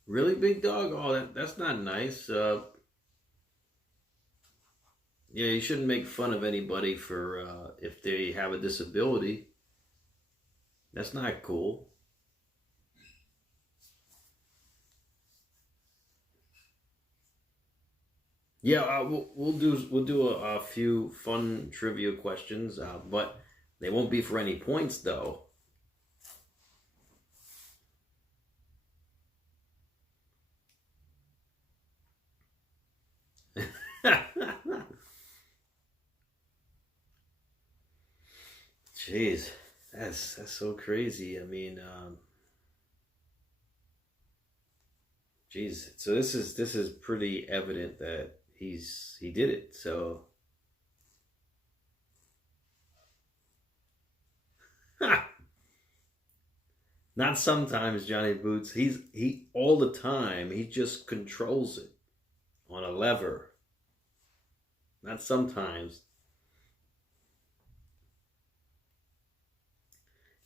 Really, big dog? Oh, that's not nice. Yeah, you shouldn't make fun of anybody for if they have a disability. That's not cool. Yeah, we'll do a few fun trivia questions, but they won't be for any points though. Jeez, that's so crazy. I mean, jeez. So this is pretty evident that he did it. So, not sometimes, Johnny Boots. He all the time. He just controls it on a lever. Not sometimes.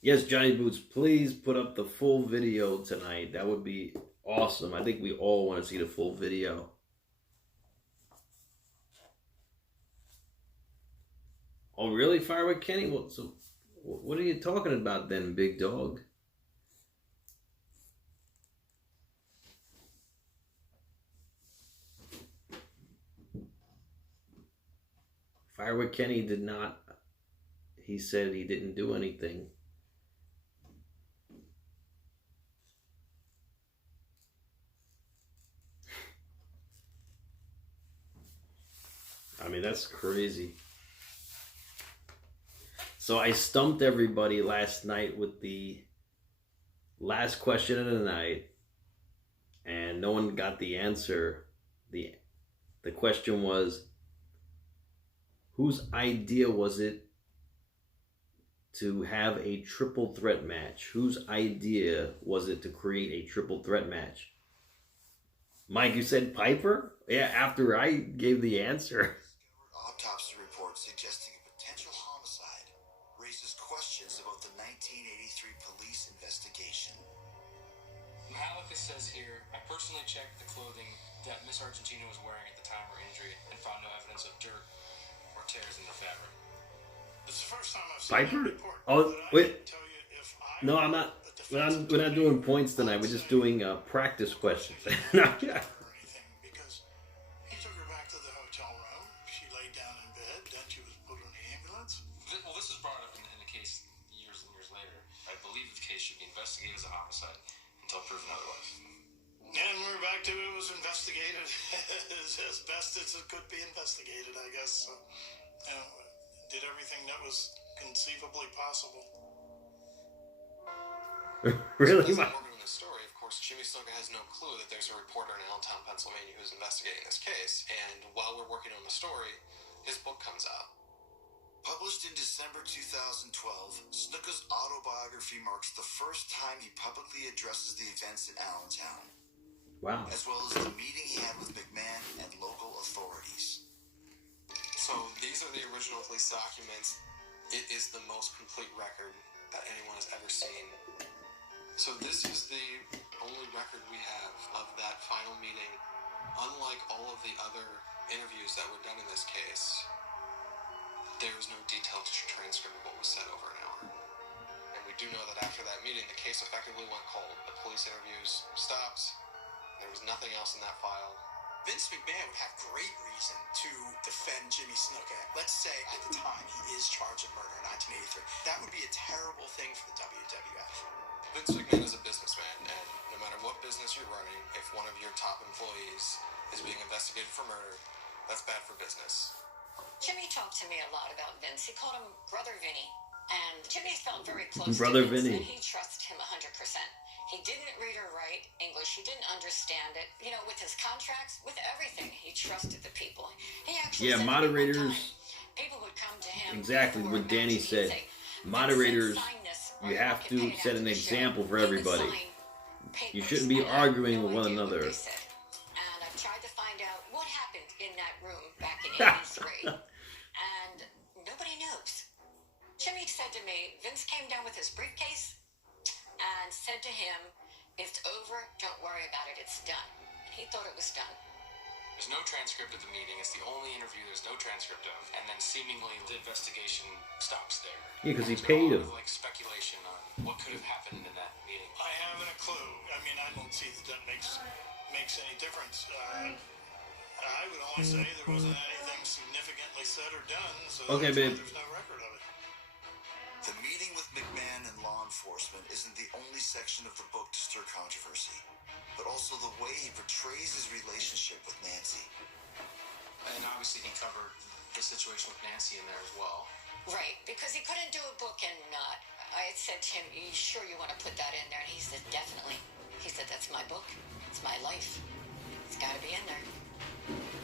Yes, Johnny Boots, please put up the full video tonight. That would be awesome. I think we all want to see the full video. Oh, really, Firewood Kenny? Well, so what are you talking about then, big dog? Firewood Kenny did not. He said he didn't do anything. I mean, that's crazy. So I stumped everybody last night with the last question of the night, and no one got the answer. The question was, whose idea was it to have a triple threat match? Whose idea was it to create a triple threat match? Mike, you said Piper? Yeah, after I gave the answer. Autopsy report suggesting a potential homicide raises questions about the 1983 police investigation. Mahalica says here, I personally checked the clothing that Miss Argentino was wearing at the time of her injury and found no evidence of dirt or tears in the fabric. It's the first time I've seen Piper? that report. Oh, wait. Tell you if No, I'm not. We're not doing points tonight. We're just doing practice questions. or anything, because he took her back to the hotel room. She laid down in bed. Then she was put in the ambulance. Well, this was brought up in the case years and years later. I believe the case should be investigated as a homicide until proven otherwise. And we're back to it was investigated as best as it could be investigated, I guess. So, you know, did everything that was conceivably possible. Really? As reported in the story, of course, Jimmy Snuka has no clue that there's a reporter in Allentown, Pennsylvania who's investigating this case, and while we're working on the story, his book comes out. Published in December 2012, Snuka's autobiography marks the first time he publicly addresses the events in Allentown. Wow. As well as the meeting he had with McMahon and local authorities. So these are the original police documents. It is the most complete record that anyone has ever seen. So this is the only record we have of that final meeting. Unlike all of the other interviews that were done in this case, there is no detailed transcript of what was said over an hour. And we do know that after that meeting, the case effectively went cold. The police interviews stopped. There was nothing else in that file. Vince McMahon would have great reason to defend Jimmy Snuka. Let's say at the time he is charged of murder in 1983. That would be a terrible thing for the WWF. Vince McMahon is a businessman, and no matter what business you're running, if one of your top employees is being investigated for murder, that's bad for business. Jimmy talked to me a lot about Vince. He called him Brother Vinny. And Jimmy felt very close Brother to Vince, Vinny. and he trusted him 100%. He didn't read or write English. He didn't understand it. You know, with his contracts, with everything, he trusted the people. He actually said moderators. that one time, people would come to him. Exactly before what a Danny match, and he'd said. say, Moderators, "Sign this, or you have I can to pay it set after an the show." example for He would everybody. sign You papers. shouldn't be I had arguing no with one idea what another. they said. And I tried to find out what happened in that room back in '83, and nobody knows. Jimmy said to me, Vince came down with his briefcase and said to him, "It's over, don't worry about it, it's done." And he thought it was done. There's no transcript of the meeting. It's the only interview there's no transcript of. And then seemingly the investigation stops there. Yeah, because he There's paid a lot him. of, speculation on what could have happened in that meeting. I haven't a clue. I mean, I don't see that makes any difference. I would only say there wasn't anything significantly said or done, so Okay, that's why babe. there's no record of it. The meeting with McMahon and law enforcement isn't the only section of the book to stir controversy, but also the way he portrays his relationship with Nancy. And obviously he covered the situation with Nancy in there as well. Right, because he couldn't do a book and not. I had said to him, "Are you sure you want to put that in there?" And he said, "Definitely." He said, "That's my book. It's my life. It's got to be in there."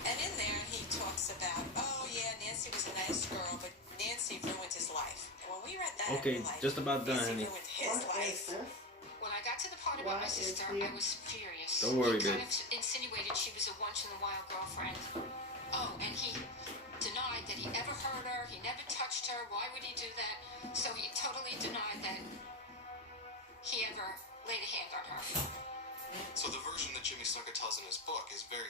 And in there, he talks about, oh yeah, Nancy was a nice girl, but Nancy ruined his life. And when we read that, Okay, we were like, just about done, Nancy honey. ruined his life. When I got to the part about my sister, I was furious. Don't worry, he kind babe. of insinuated she was a once-in-a-while girlfriend. Oh, and he denied that he ever hurt her. He never touched her. Why would he do that? So he totally denied that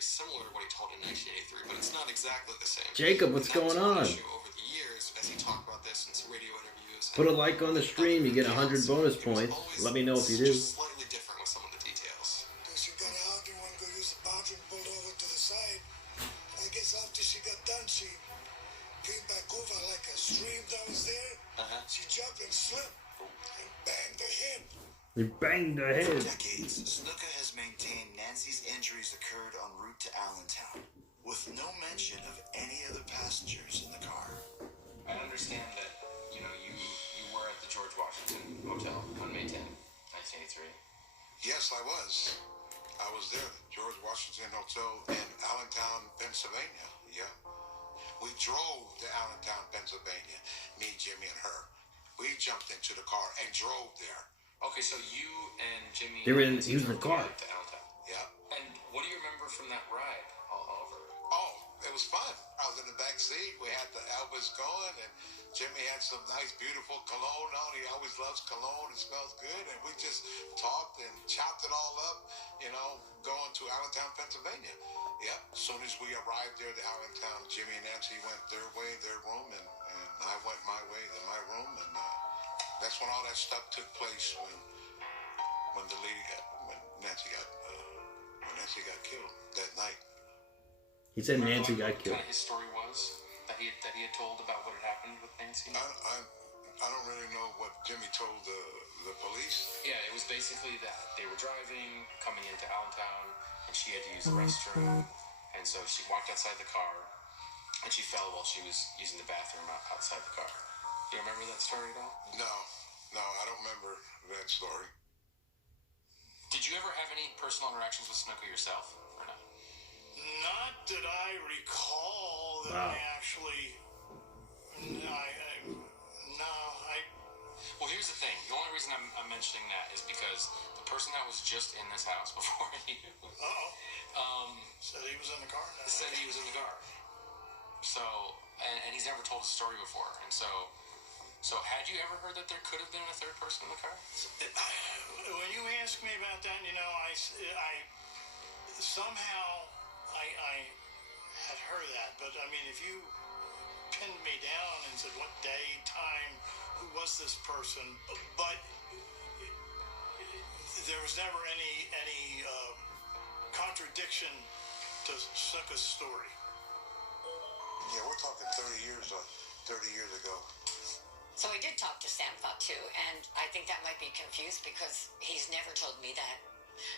very similar to what he told in 1983, but it's not exactly the same. Jacob, what's going on? Over the years, as he talked about this in some radio interviews. Put a like on the stream, you get 100 bonus points. Let me know if you do. Just slightly different with some of the details. She got out and wanted to go use the bathroom, pulled over to the side. I guess after she got done, she came back over like a stream that was there. She jumped and slipped and banged her head. He banged her head. For decades, Snuka has maintained Nancy's injuries occurred en route to Allentown, with no mention of any of the passengers in the car. I understand that, you were at the George Washington Hotel on May 10, 1983. Yes, I was. I was there, George Washington Hotel in Allentown, Pennsylvania. Yeah. We drove to Allentown, Pennsylvania, me, Jimmy, and her. We jumped into the car and drove there. Okay, so you and Jimmy... He was in the car. To Allentown. Yeah. And what do you remember from that ride all over? Oh, it was fun. I was in the back seat. We had the Elvis going, and Jimmy had some nice, beautiful cologne on. He always loves cologne. It smells good. And we just talked and chopped it all up, going to Allentown, Pennsylvania. Yeah. As soon as we arrived there to Allentown, Jimmy and Nancy went their way, their room, and I went my way to my room. And that's when all that stuff took place when Nancy got killed that night. He said Nancy got What killed. kind of his story was that he had told about what had happened with Nancy? I don't really know what Jimmy told the police. Yeah, it was basically that they were driving, coming into Allentown, and she had to use the restroom, and so she walked outside the car, and she fell while she was using the bathroom outside the car. Do you remember that story at all? No, I don't remember that story. Did you ever have any personal interactions with Snuka yourself, or not? Not that I recall that I actually... Well, here's the thing. The only reason I'm mentioning that is because the person that was just in this house before you... said he was in the car? Said he was in the car. So, and he's never told a story before. And so had you ever heard that there could have been a third person in the car? When you ask me about that, I somehow had heard that. But, I mean, if you pinned me down and said what day, time, who was this person, but there was never any contradiction to Snuka's story. Yeah, we're talking 30 years ago. So I did talk to Sam Fatu, and I think that might be confused because he's never told me that.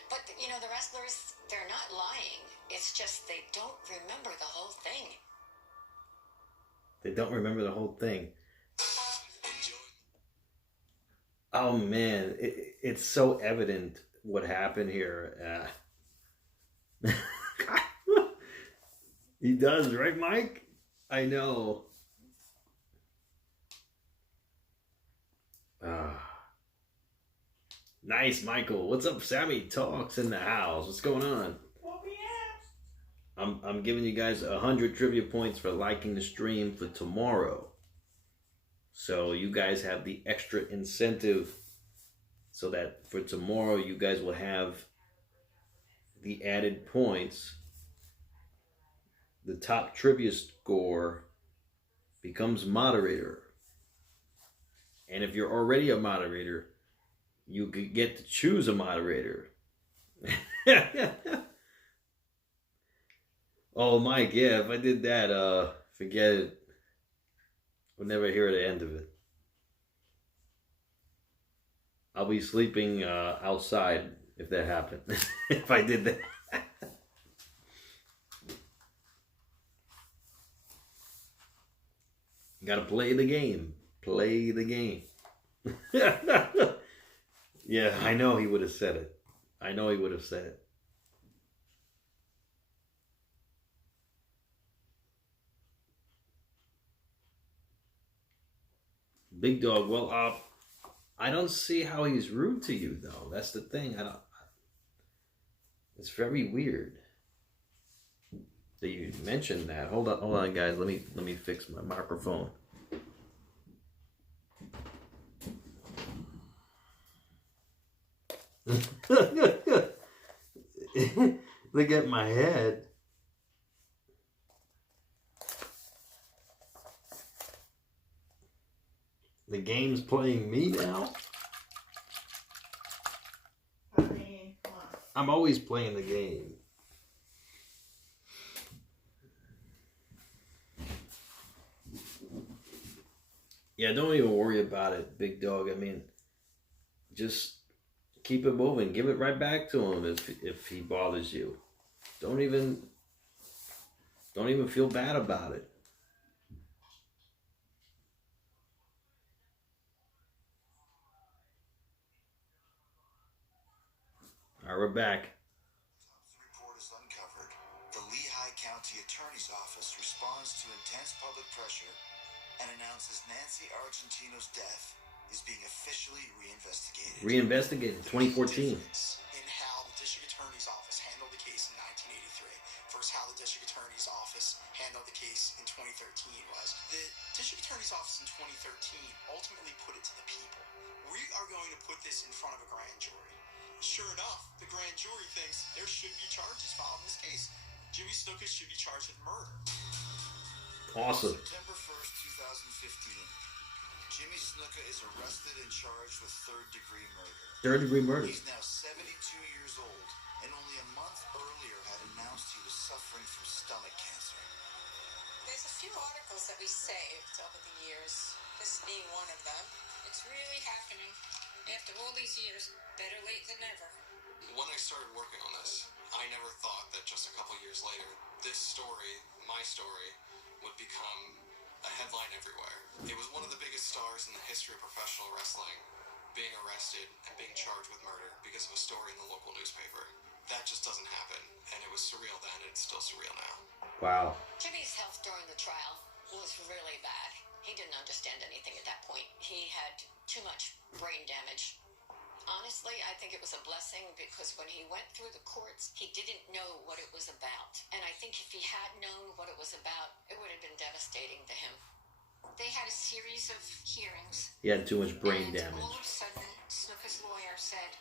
But, the wrestlers, they're not lying. It's just they don't remember the whole thing. They don't remember the whole thing. Oh, man. It's so evident what happened here. He does, right, Mike? I know. Nice, Michael. What's up, Sammy? Talks in the house. What's going on? I'm giving you guys 100 trivia points for liking the stream for tomorrow. So you guys have the extra incentive so that for tomorrow you guys will have the added points. The top trivia score becomes moderator. And if you're already a moderator, you could get to choose a moderator. Oh, Mike, yeah, if I did that, forget it. We'll never hear the end of it. I'll be sleeping outside if that happened. If I did that. You gotta play the game. Play the game. Yeah, I know he would have said it. I know he would have said it. Big Dog, well, I don't see how he's rude to you, though. That's the thing. It's very weird that you mentioned that. Hold on, guys. Let me fix my microphone. Look at my head. game's playing me now? Honey, come on. I'm always playing the game. Yeah, don't even worry about it, big dog. I mean, just keep it moving. Give it right back to him if he bothers you. Don't even feel bad about it. All right, we're back. Report is uncovered. The Lehigh County Attorney's Office responds to intense public pressure and announces Nancy Argentino's death is being officially reinvestigated. Reinvestigated, 2014. In how the district attorney's office handled the case in 1983 versus how the district attorney's office handled the case in 2013 was the district attorney's office in 2013 ultimately put it to the people. We are going to put this in front of a grand jury. Sure enough, the grand jury thinks there should be charges filed in this case. Jimmy Snuka should be charged with murder. Awesome. September 1st, 2015, Jimmy Snuka is arrested and charged with third-degree murder. Third-degree murder. He's now 72 years old, and only a month earlier had announced he was suffering from stomach cancer. There's a few articles that we saved over the years, this being one of them. It's really happening. After all these years, better late than never. When I started working on this, I never thought that just a couple years later, this story, my story, would become a headline everywhere. It was one of the biggest stars in the history of professional wrestling being arrested and being charged with murder because of a story in the local newspaper. That just doesn't happen, and it was surreal then, and it's still surreal now. Wow. Jimmy's health during the trial was really bad. He didn't understand anything at that point. He had too much brain damage. Honestly, I think it was a blessing because when he went through the courts, he didn't know what it was about. And I think if he had known what it was about, it would have been devastating to him. They had a series of hearings. He had too much brain and damage. All of a sudden, Snuka's lawyer said,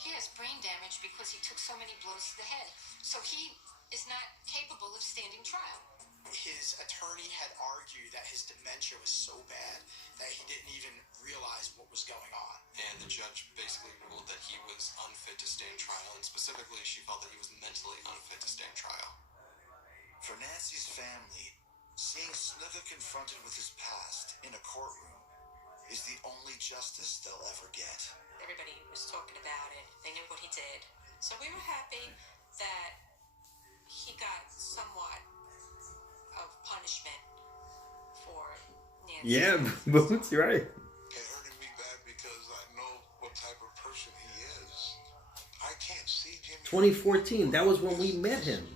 he has brain damage because he took so many blows to the head. So he is not capable of standing trial. His attorney had argued that his dementia was so bad that he didn't even realize what was going on. And the judge basically ruled that he was unfit to stand trial, and specifically she felt that he was mentally unfit to stand trial. For Nancy's family, seeing Snuka confronted with his past in a courtroom is the only justice they'll ever get. Everybody was talking about it. They knew what he did. So we were happy that he got somewhat of punishment for Nancy. Yeah, Boots, you're right. It hurted me bad because I know what type of person he is. I can't see Jimmy. 2014, that was when we met him.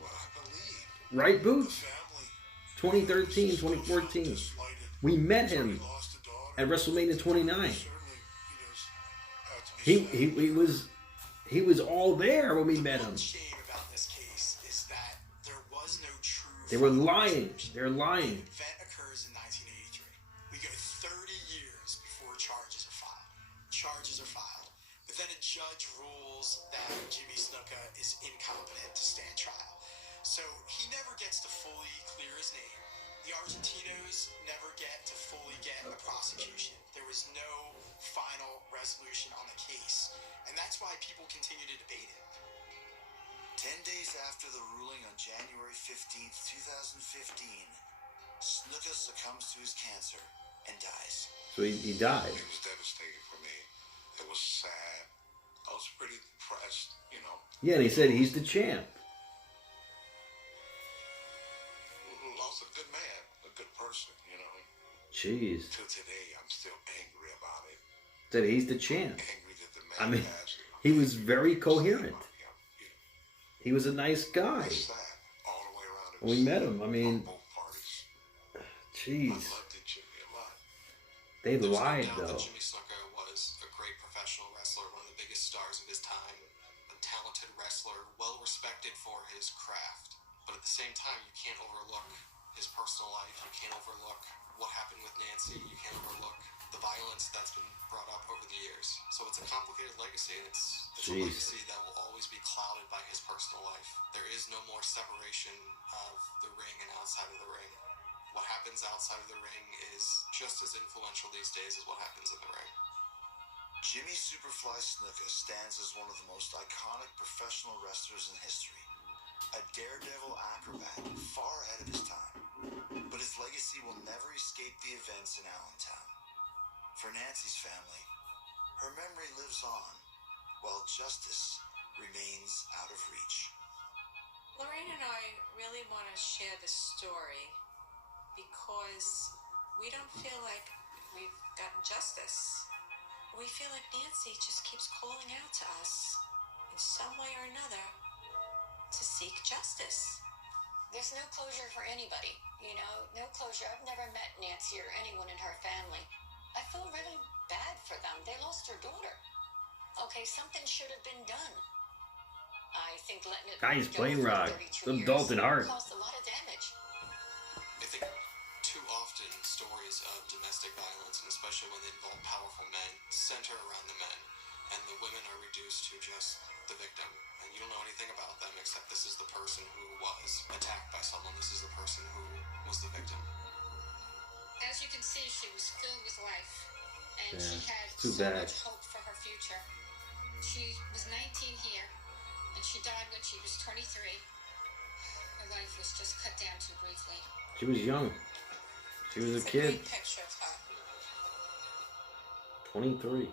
Right, Boots? 2013, 2014. We met him at WrestleMania 29. He was all there when we met him. They were lying. They're lying. The event occurs in 1983. We go 30 years before charges are filed. Charges are filed. But then a judge rules that Jimmy Snuka is incompetent to stand trial. So he never gets to fully clear his name. The Argentinos never get to fully get a prosecution. There was no final resolution on the case. And that's why people continue to debate it. 10 days after the ruling on January 15th, 2015, Snuka succumbs to his cancer and dies. So he died. It was devastating for me. It was sad. I was pretty depressed, you know. Yeah, and he said he's the champ. Lost a good man, a good person, you know. Jeez. Till today, I'm still angry about it. Said he's the champ. Angry that the man I mean, passed. he was very coherent. He was a nice guy. All the way around. When we met him, I mean, jeez. They lied, though. Jimmy Snuka was a great professional wrestler, one of the biggest stars of his time, a talented wrestler, well respected for his craft. But at the same time, you can't overlook his personal life. You can't overlook what happened with Nancy. You can't overlook the violence that's been brought up over the years. So it's a complicated legacy, and it's a legacy that will always be clouded by his personal life. There is no more separation of the ring and outside of the ring. what happens outside of the ring is just as influential these days as what happens in the ring. Jimmy Superfly Snuka stands as one of the most iconic professional wrestlers in history. A daredevil acrobat far ahead of his time. But his legacy will never escape the events in Allentown. For Nancy's family, her memory lives on, while justice remains out of reach. Lorraine and I really want to share this story because we don't feel like we've gotten justice. We feel like Nancy just keeps calling out to us in some way or another to seek justice. There's no closure for anybody, you know, no closure. I've never met Nancy or anyone in her family. I feel really bad for them. They lost their daughter. Okay, something should have been done. I think letting it Guys, go Plain for Rock. 32 The Dalton years Hart. caused a lot of damage. I think too often stories of domestic violence, and especially when they involve powerful men, center around the men, and the women are reduced to just the victim. And you don't know anything about them except this is the person who was attacked by someone. This is the person who was the victim. As you can see, she was filled with life, and Yeah, she had too so bad. much hope for her future. She was 19 here, and she died when she was 23. Her life was just cut down too briefly. She was young. She was a It's a kid. great picture of her. 23.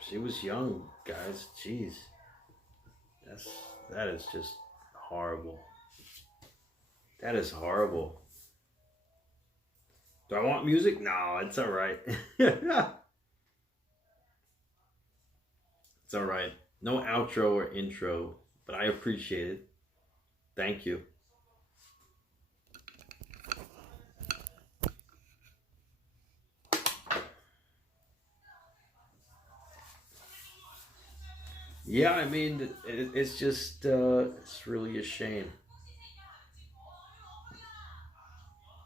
She was young, guys. Jeez. That is just horrible. That is horrible. Do I want music? No, it's all right. It's all right. No outro or intro, but I appreciate it. Thank you. Yeah, I mean, it's just, it's really a shame.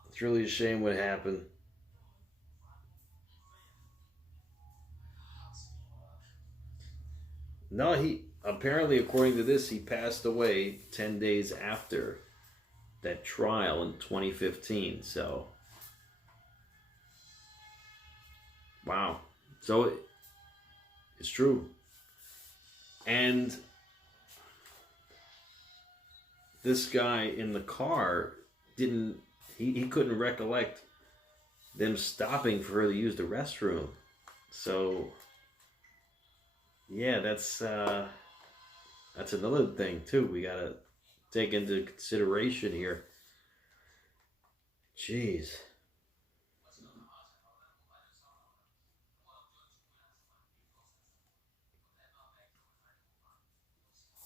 It's really a shame what happened. No, apparently, according to this, he passed away 10 days after that trial in 2015. So, wow. So, it's true. And this guy in the car he couldn't recollect them stopping for her to use the restroom. So, yeah, that's another thing too we gotta take into consideration here. Jeez.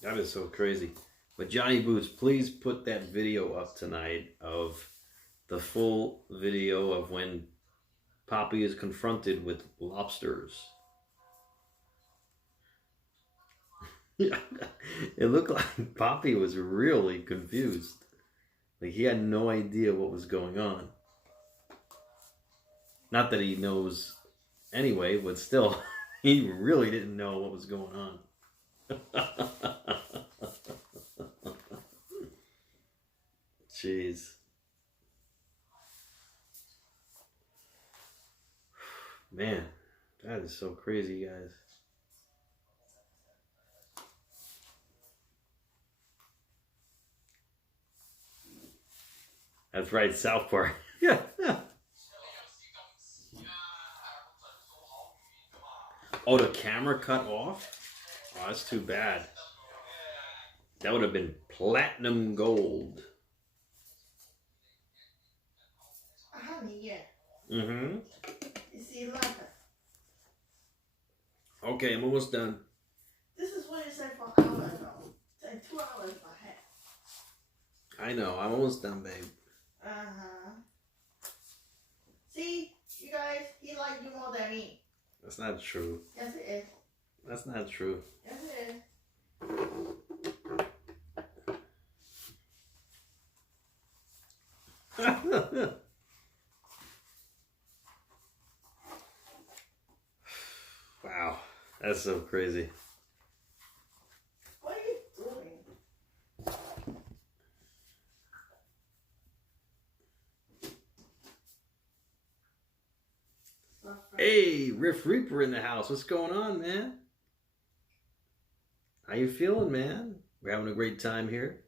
That is so crazy. But Johnny Boots, please put that video up tonight of the full video of when Poppy is confronted with lobsters. Yeah, it looked like Poppy was really confused. Like he had no idea what was going on. Not that he knows anyway, but still, he really didn't know what was going on. Jeez. Man, that is so crazy, guys. That's right, South Park. Yeah. Oh, the camera cut off? Oh, that's too bad. That would have been platinum gold. Honey, yeah. Mm-hmm. You see, like Okay, I'm almost done. this is what it said for an hour ago. It's like 2 hours ahead. I know, I'm almost done, babe. Uh-huh. See, you guys, he liked you more than me. That's not true. Yes, it is. That's not true. Yes, it is. Wow, that's so crazy. What are you doing? Hey, Riff Reaper in the house. What's going on, man? How you feeling, man? We're having a great time here.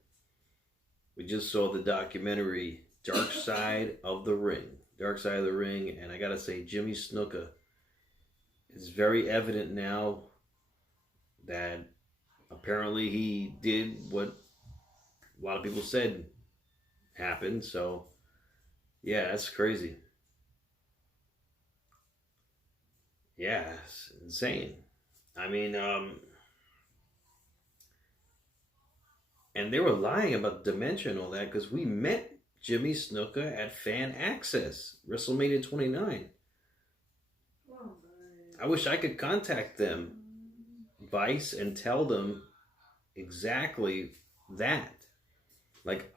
We just saw the documentary Dark Side of the Ring. Dark Side of the Ring, and I gotta say, Jimmy Snuka, it's very evident now that apparently he did what a lot of people said happened. So, yeah, that's crazy. Yeah, it's insane. I mean, and they were lying about dementia and all that because we met Jimmy Snuka at Fan Access, WrestleMania 29. I wish I could contact them, Vice, and tell them exactly that. Like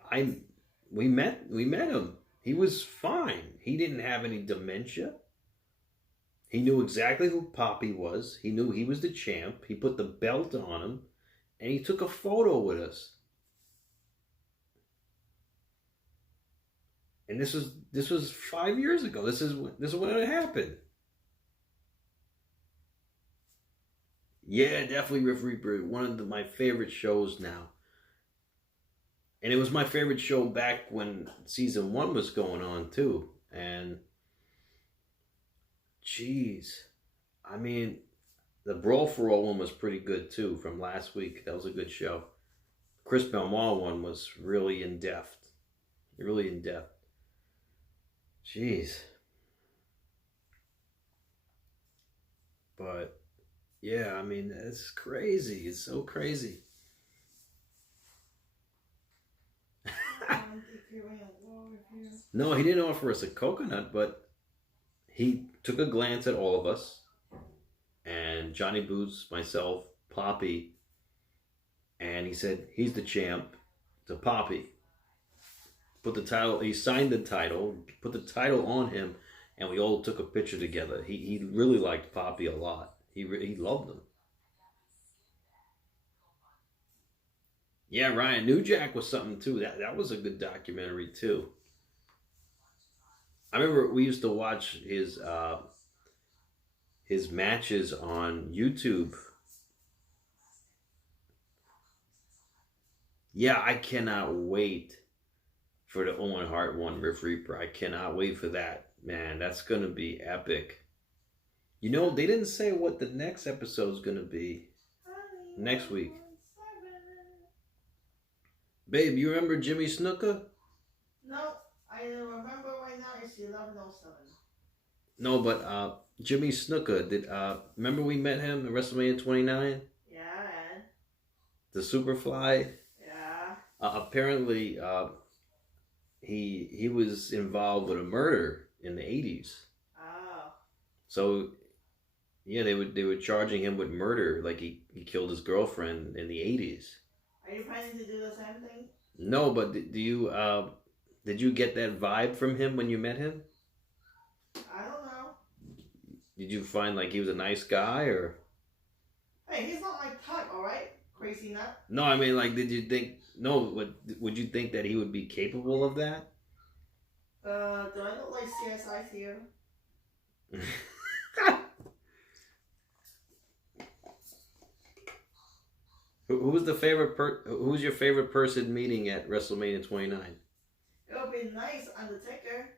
we met him. He was fine. He didn't have any dementia. He knew exactly who Poppy was. He knew he was the champ. He put the belt on him, and he took a photo with us. And this was 5 years ago. This is when it happened. Yeah, definitely Riff Reaper. One of my favorite shows now. And it was my favorite show back when season 1 was going on too. And jeez, I mean, the Brawl for All one was pretty good too from last week. That was a good show. Chris Belmont one was really in depth. Really in depth. Jeez. But yeah, I mean, it's crazy. It's so crazy. No, he didn't offer us a coconut, but he took a glance at all of us, and Johnny Boots, myself, Poppy, and he said, he's the champ to Poppy. Put the title, he signed the title, put the title on him, and we all took a picture together. He really liked Poppy a lot. He loved him. Yeah, Ryan New Jack was something too. That was a good documentary too. I remember we used to watch his matches on YouTube. Yeah, I cannot wait for the Owen Hart one, Riff Reaper. I cannot wait for that. Man, that's going to be epic. You know, they didn't say what the next episode is going to be next week. Babe, you remember Jimmy Snuka? No, I remember right now it's 11:07. No, but Jimmy Snuka, remember we met him at WrestleMania 29? Yeah, and? The Superfly? Yeah. Apparently, he was involved with a murder in the 80s. Oh. So, yeah, they were charging him with murder, like he killed his girlfriend in the 80s. Are you planning to do the same thing? No, but did you get that vibe from him when you met him? I don't know. Did you find like he was a nice guy or? Hey, he's not my type, alright? Crazy nut. No, I mean, like, did you think? No, would you think that he would be capable of that? Do I look like CSI to you? Who's your favorite person meeting at WrestleMania 29? It would be nice, Undertaker.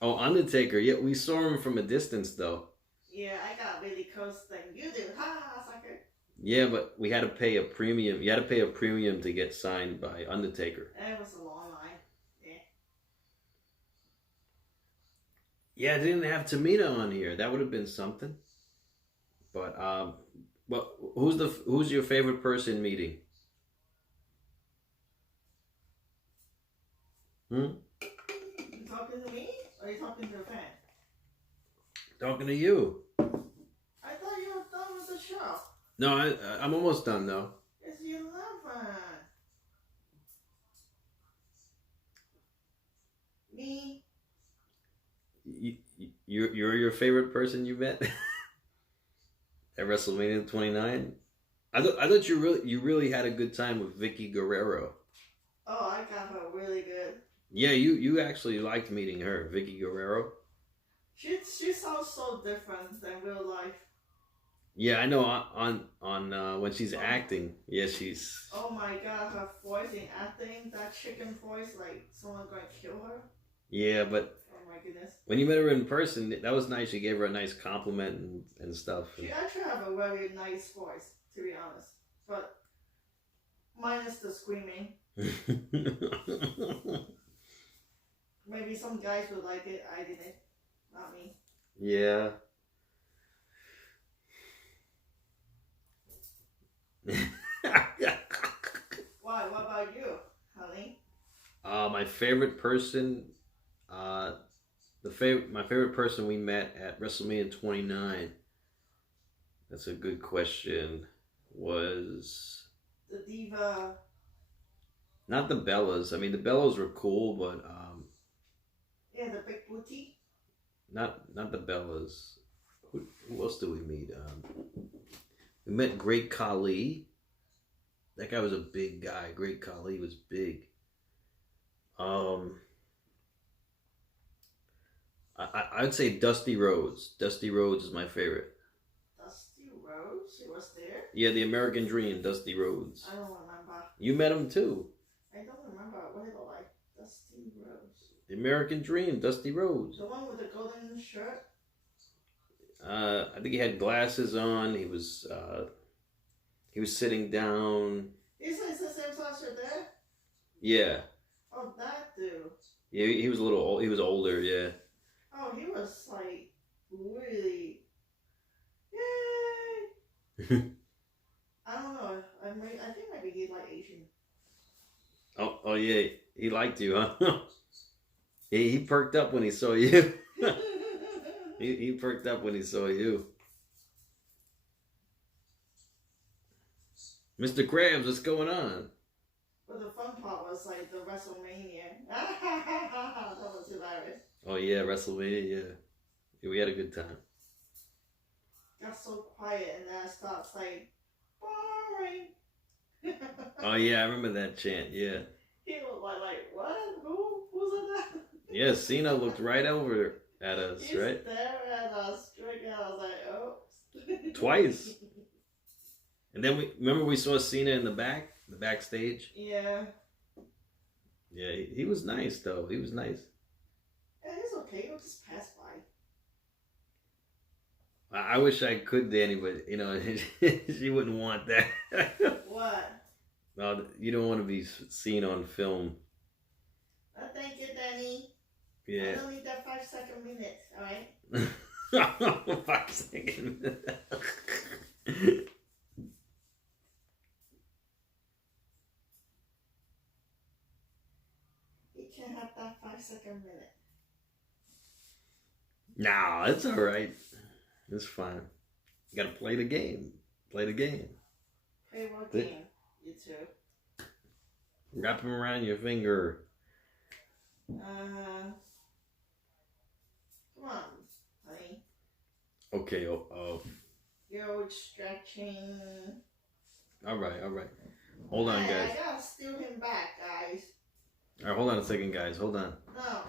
Oh, Undertaker. Yeah, we saw him from a distance though. Yeah, I got really close than you do. Ha, sucker. Yeah, but we had to pay a premium. You had to pay a premium to get signed by Undertaker. It was a long line. Yeah. Yeah, I didn't have Tamina on here. That would have been something. But well, who's your favorite person meeting? You talking to me? Or are you talking to the fan? Talking to you. I thought you were done with the show. No, I'm almost done though. It's 11. Me? You're your favorite person you met at WrestleMania 29? I thought you really had a good time with Vicky Guerrero. Oh, I got her really good. Yeah, you actually liked meeting her, Vicky Guerrero. She sounds so different than real life. Yeah, I know. On when she's acting, yeah, she's. Oh my god, her voice in acting, that chicken voice, like someone gonna kill her. Yeah, but. Oh my goodness. When you met her in person, that was nice. You gave her a nice compliment and stuff. She actually have a very nice voice, to be honest, but minus the screaming. Maybe some guys would like it. I didn't. Not me. Yeah. Why? What about you, honey? My favorite person, my favorite person we met at WrestleMania 29. That's a good question. Was the diva? Not the Bellas. I mean, the Bellas were cool, but yeah, the big booty. Not the Bellas. Who else did we meet? We met Great Khali. That guy was a big guy. Great Khali was big. I'd say Dusty Rhodes. Dusty Rhodes is my favorite. Dusty Rhodes? He was there? Yeah, the American Dream, Dusty Rhodes. I don't remember. You met him too. I don't remember. What did I like? Dusty Rhodes. The American Dream, Dusty Rhodes. The one with the golden shirt? I think he had glasses on. He was sitting down. Is the same size there? Yeah. Oh, that dude. Yeah, he was a little old. He was older, yeah. Oh, he was like really. Yay! I don't know. I think maybe he's like Asian. Oh yeah, he liked you, huh? he perked up when he saw you. he perked up when he saw you. Mr. Krabs, what's going on? But the fun part was like the WrestleMania. That was hilarious. Oh yeah, WrestleMania, yeah. We had a good time. Got so quiet and then I stopped like, boring. Oh yeah, I remember that chant, yeah. He was like, what? Who's in that? Yeah, Cena looked right over at us, He right? stared at us straight and I was like, oops. Twice. And then we saw Cena in the backstage. Yeah. Yeah, he was nice though. He was nice. Yeah, he's okay. He'll just pass by. I wish I could, Danny, but you know she wouldn't want that. What? No, you don't want to be seen on film. Thank you, Danny. Yeah. I don't need that 5-second minute, alright? 5 seconds. You can't have that 5-second minute. No, it's all right. It's fine. You gotta play the game. Play the game. Play what game? You too. Wrap them around your finger. Come on, honey. Okay. Oh. You're stretching. All right. Hold on, guys. I gotta steal him back, guys. All right, hold on a second, guys. Hold on. No.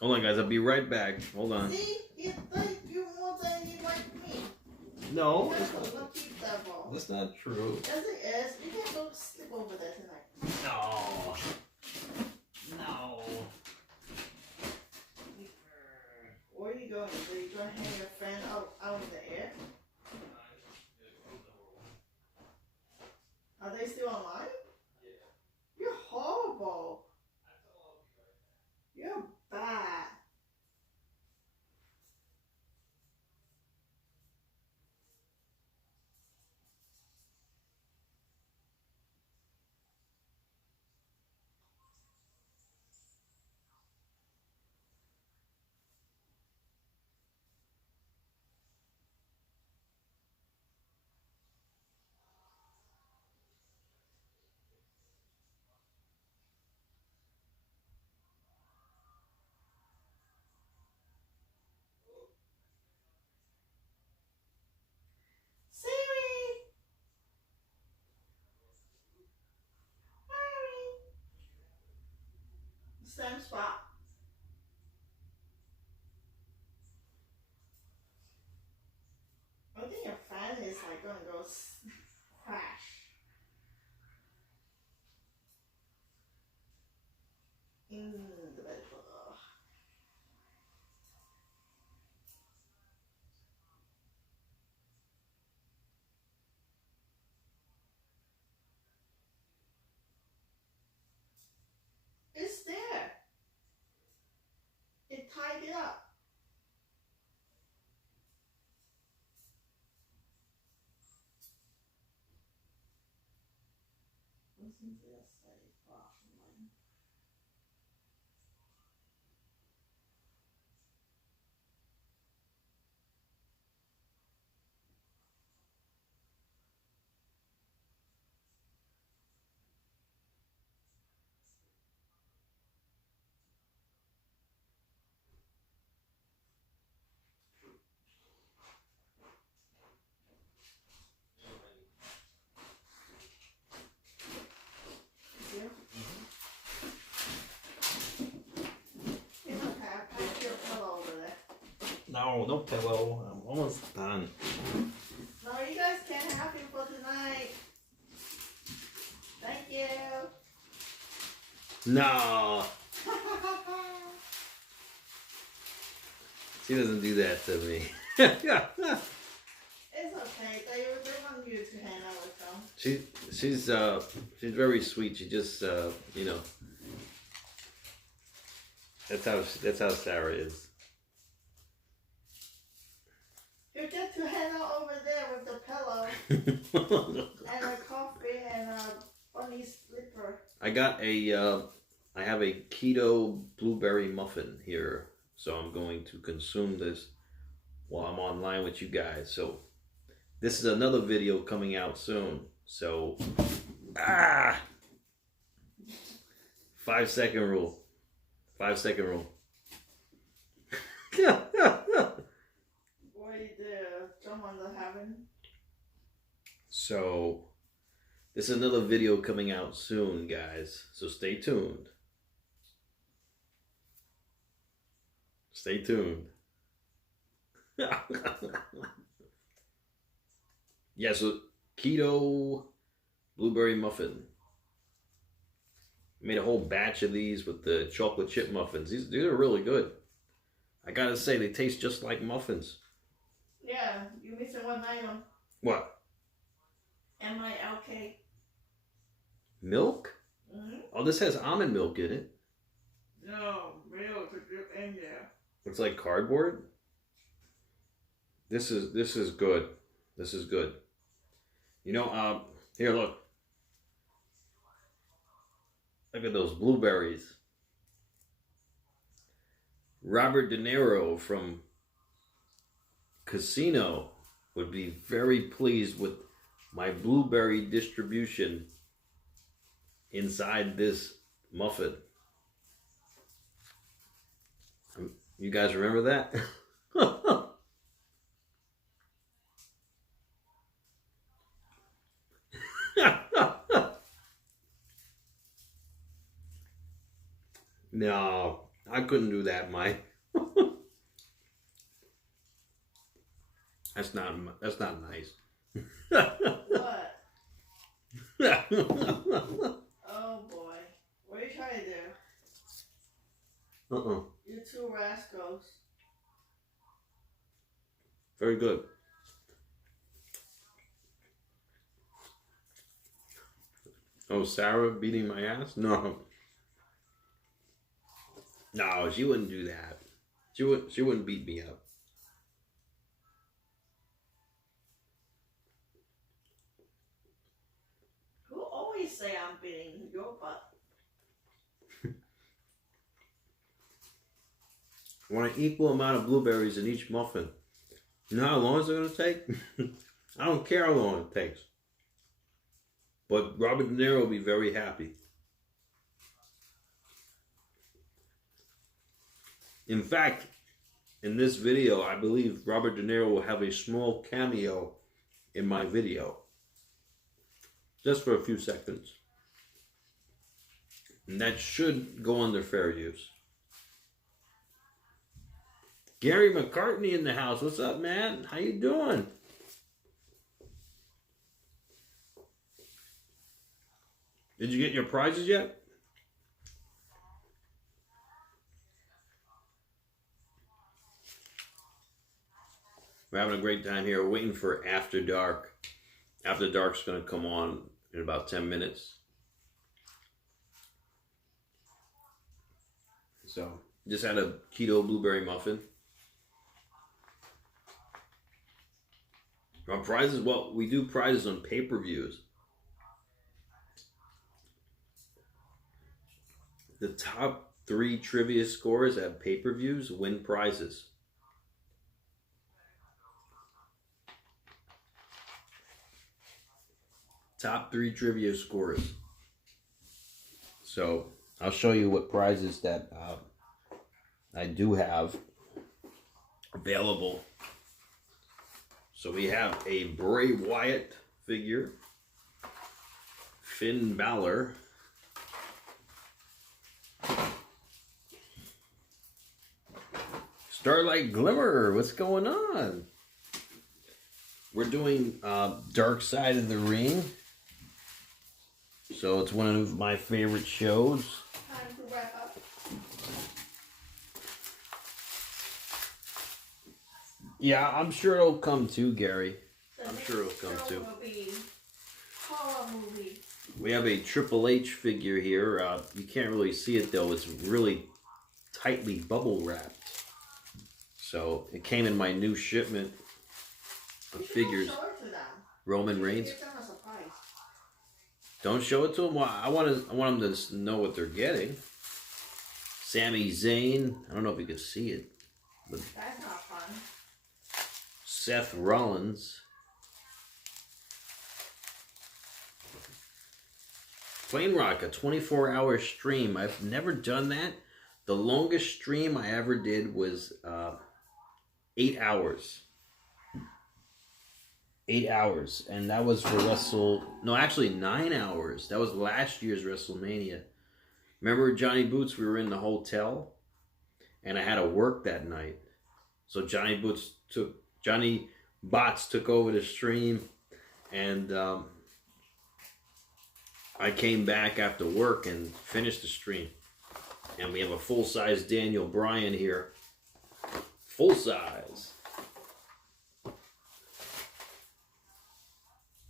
Hold on, guys. I'll be right back. Hold on. See? You think you more than you like me. No. That's a lucky devil. That's not true. Yes, it is. You can't go sleep over there tonight. No. Where are you going? Are you going to hang your fan out in the air? Are they still online? Yeah. You're horrible. You're bad. Siri! Same spot. it's like gonna go crash. In the bed. It's there. It tied it up. Wasn't this a problem? No, no pillow. I'm almost done. No, you guys can't have him for tonight. Thank you. No. She doesn't do that to me. It's okay. They want you to hang out with them. She's very sweet. She just you know, that's how Sarah is. You get to hang out over there with the pillow and a coffee and a funny slipper. I got I have a keto blueberry muffin here, so I'm going to consume this while I'm online with you guys. So this is another video coming out soon. So 5 second rule. 5 second rule. What do you do? Jump on the heaven? So this is another video coming out soon, guys. So stay tuned. Stay tuned. Yeah, so keto blueberry muffin. Made a whole batch of these with the chocolate chip muffins. These are really good. I gotta say, they taste just like muffins. Yeah, you missing one item. What? MILK. Milk? Mm-hmm. Oh, this has almond milk in it. No, milk is in there. It's like cardboard. This is good. This is good. You know, here, look. Look at those blueberries. Robert De Niro from Casino would be very pleased with my blueberry distribution inside this muffin. You guys remember that? No, I couldn't do that, Mike. That's not nice. What? Oh boy. What are you trying to do? You two rascals. Very good. Oh, Sarah beating my ass? No. No, she wouldn't do that. She wouldn't beat me up. Who always say I'm beating your butt? I want an equal amount of blueberries in each muffin. You know how long it's going to take? I don't care how long it takes. But Robert De Niro will be very happy. In fact, in this video, I believe Robert De Niro will have a small cameo in my video. Just for a few seconds. And that should go under fair use. Gary McCartney in the house. What's up, man? How you doing? Did you get your prizes yet? We're having a great time here. We're waiting for After Dark. After Dark's going to come on in about 10 minutes. So, just had a keto blueberry muffin. Our prizes, well, we do prizes on pay-per-views. The top 3 trivia scores at pay-per-views win prizes. Top 3 trivia scores. So, I'll show you what prizes that I do have available. So we have a Bray Wyatt figure, Finn Balor, Starlight Glimmer. What's going on? We're doing Dark Side of the Ring. So it's one of my favorite shows. Time to wrap up. Yeah, I'm sure it'll come too, Gary. I'm sure it'll come too. Horror movie. We have a Triple H figure here. You can't really see it though. It's really tightly bubble wrapped. So it came in my new shipment of figures. Roman Reigns. Don't show it to them. Well, I want them to know what they're getting. Sami Zayn. I don't know if you can see it. But that's not fun. Seth Rollins. Plain Rock, a 24-hour stream. I've never done that. The longest stream I ever did was 8 hours. 8 hours. And that was for actually 9 hours. That was last year's WrestleMania. Remember Johnny Boots? We were in the hotel. And I had to work that night. So Johnny Bots took over the stream. And I came back after work and finished the stream. And we have a full-size Daniel Bryan here. Full size.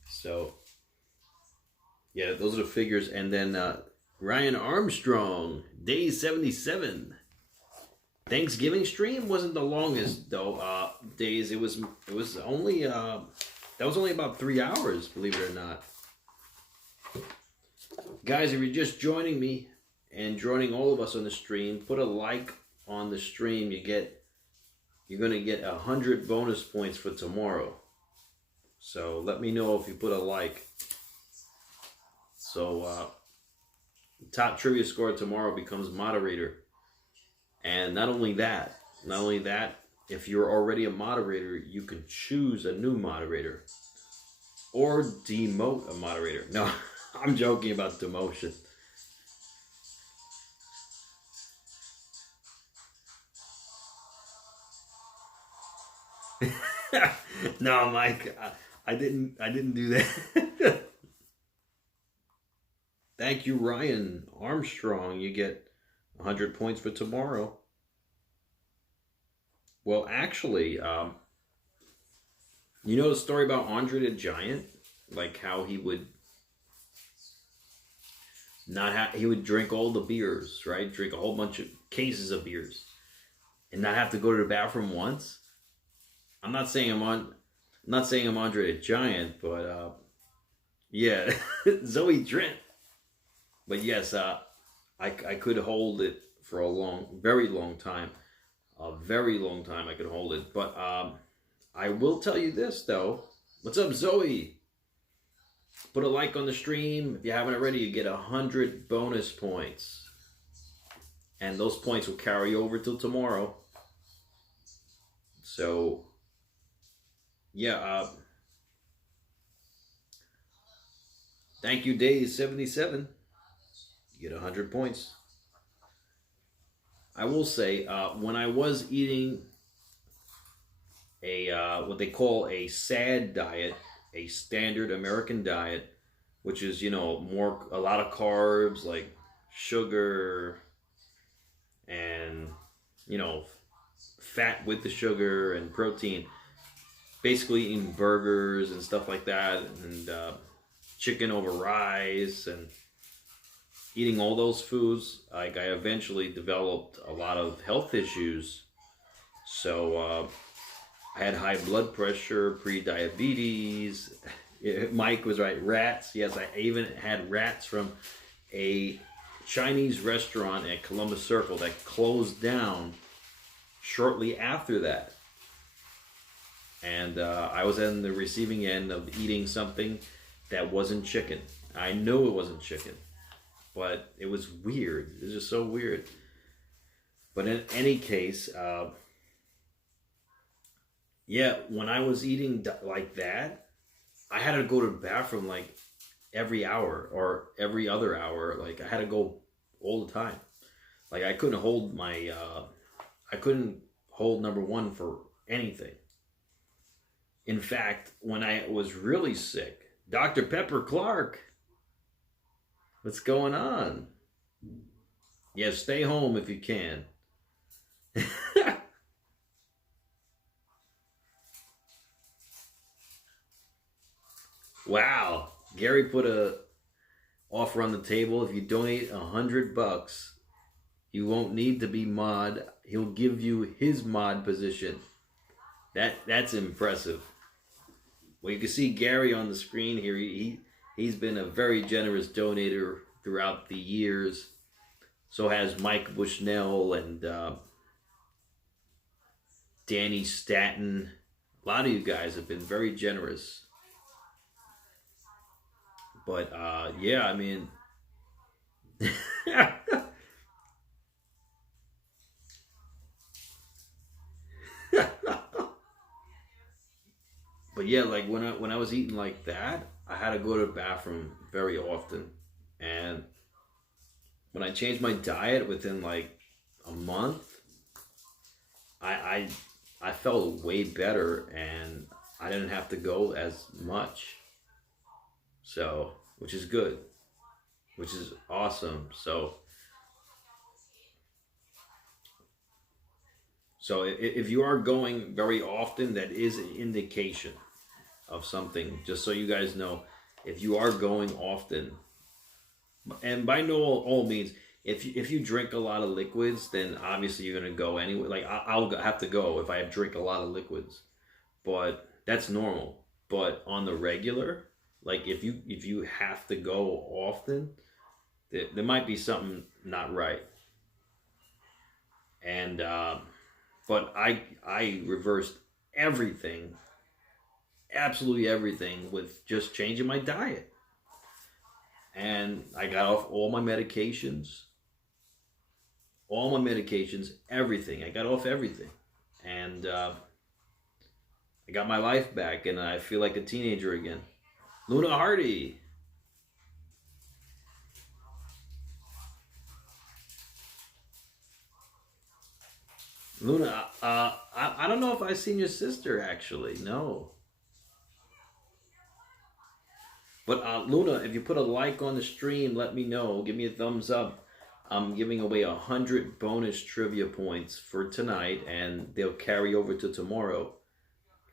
So, yeah, those are the figures. And then Ryan Armstrong, day 77. Thanksgiving stream wasn't the longest though. Days it was only that was only about 3 hours, believe it or not. Guys, if you're just joining me and joining all of us on the stream, put a like on the stream. You're gonna get 100 bonus points for tomorrow. So let me know if you put a like. So top trivia score tomorrow becomes moderator. And not only that, if you're already a moderator, you can choose a new moderator or demote a moderator. No, I'm joking about demotion. No, Mike, I didn't do that. Thank you, Ryan Armstrong. You get 100 points for tomorrow. Well, actually, you know the story about Andre the Giant? Like how he would he would drink all the beers, right? Drink a whole bunch of cases of beers and not have to go to the bathroom once. I'm not saying I'm Andre the Giant, but yeah, Zoe Trent. But yes, I could hold it for a very long time. A very long time I could hold it. But I will tell you this, though. What's up, Zoe? Put a like on the stream. If you haven't already, you get 100 bonus points. And those points will carry over till tomorrow. So, yeah. Thank you, Days 77. You get 100 points. I will say, when I was eating what they call a SAD diet, a standard American diet, which is, you know, a lot of carbs like sugar and, you know, fat with the sugar and protein. Basically eating burgers and stuff like that, and chicken over rice, and eating all those foods. Like, I eventually developed a lot of health issues. So I had high blood pressure, pre-diabetes. Mike was right, rats. Yes, I even had rats from a Chinese restaurant at Columbus Circle that closed down shortly after that. And I was on the receiving end of eating something that wasn't chicken. I knew it wasn't chicken, but it was weird. It was just so weird. But in any case, yeah, when I was eating like that, I had to go to the bathroom like every hour or every other hour. Like, I had to go all the time. Like, I couldn't hold number one for anything. In fact, when I was really sick, Dr. Pepper Clark, what's going on? Yeah, stay home if you can. Wow. Gary put a offer on the table. If you donate $100, you won't need to be mod. He'll give you his mod position. That's impressive. Well, you can see Gary on the screen here. He's been a very generous donator throughout the years. So has Mike Bushnell and Danny Statton. A lot of you guys have been very generous. But yeah, I mean, but yeah, like when I was eating like that, I had to go to the bathroom very often. And when I changed my diet within like a month, I felt way better, and I didn't have to go as much. So, which is good, which is awesome. So if you are going very often, that is an indication of something. Just so you guys know, if you are going often, and by no all means, if you drink a lot of liquids, then obviously you're gonna go anyway. Like, I'll have to go if I drink a lot of liquids, but that's normal. But on the regular, like if you have to go often, there might be something not right. And but I reversed everything, absolutely everything, with just changing my diet. And I got off all my medications, everything. I got off everything. And I got my life back, and I feel like a teenager again. Luna Hardy. Luna, I don't know if I've seen your sister, actually. No. But Luna, if you put a like on the stream, let me know. Give me a thumbs up. I'm giving away 100 bonus trivia points for tonight, and they'll carry over to tomorrow.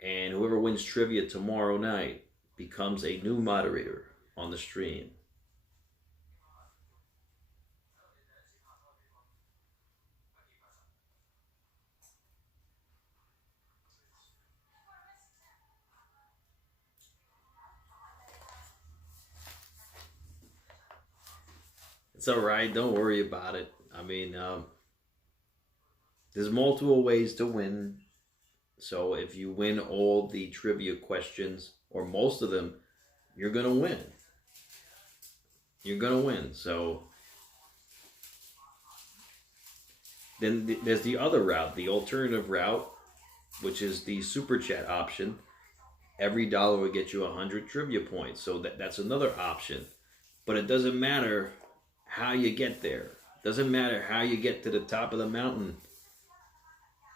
And whoever wins trivia tomorrow night becomes a new moderator on the stream. It's all right. Don't worry about it. I mean, there's multiple ways to win. So if you win all the trivia questions, or most of them, you're going to win. You're going to win. So then there's the other route, the alternative route, which is the super chat option. Every dollar will get you 100 trivia points. So that's another option. But it doesn't matter how you get there. Doesn't matter how you get to the top of the mountain.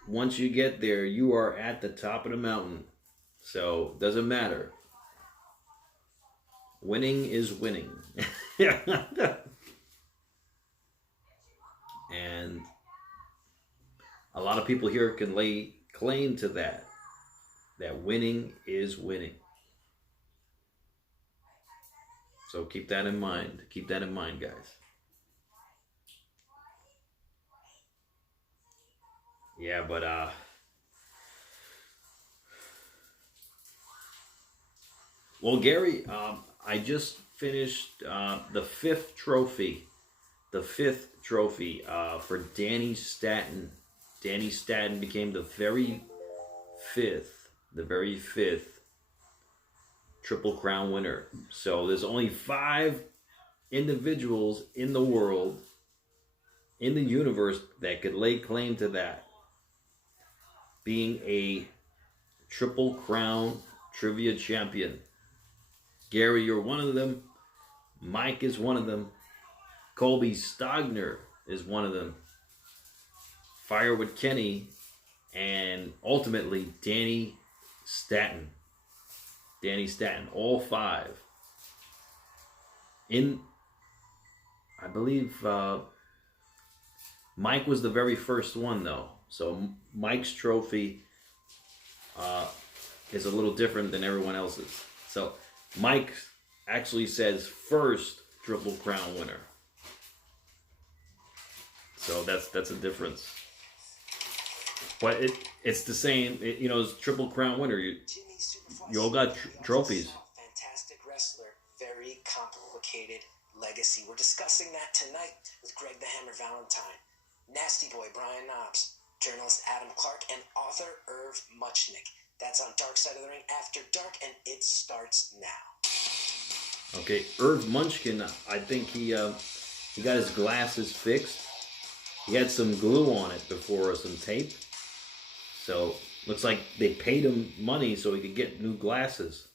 Once you get there, you are at the top of the mountain. So doesn't matter. Winning is winning. And a lot of people here can lay claim to that winning is winning. So keep that in mind. Keep that in mind, guys. Yeah, but well, Gary, I just finished the fifth trophy for Danny Statton. Danny Statton became the very fifth Triple Crown winner. So there's only 5 individuals in the world, in the universe, that could lay claim to that, being a Triple Crown trivia champion. Gary, you're one of them. Mike is one of them. Colby Stogner is one of them. Fire with Kenny, and ultimately Danny Statton. Danny Statton, all 5. I believe Mike was the very first one, though. So Mike's trophy is a little different than everyone else's. So Mike actually says first Triple Crown winner. So that's a difference. But it's the same. It's Triple Crown winner. You all got trophies. Fantastic wrestler, very complicated legacy. We're discussing that tonight with Greg the Hammer Valentine, Nasty Boy Brian Knobs, journalist Adam Clark, and author Irv Muchnick. That's on Dark Side of the Ring After Dark, and it starts now. Okay, Irv Munchkin, I think he got his glasses fixed. He had some glue on it before, some tape. So looks like they paid him money so he could get new glasses.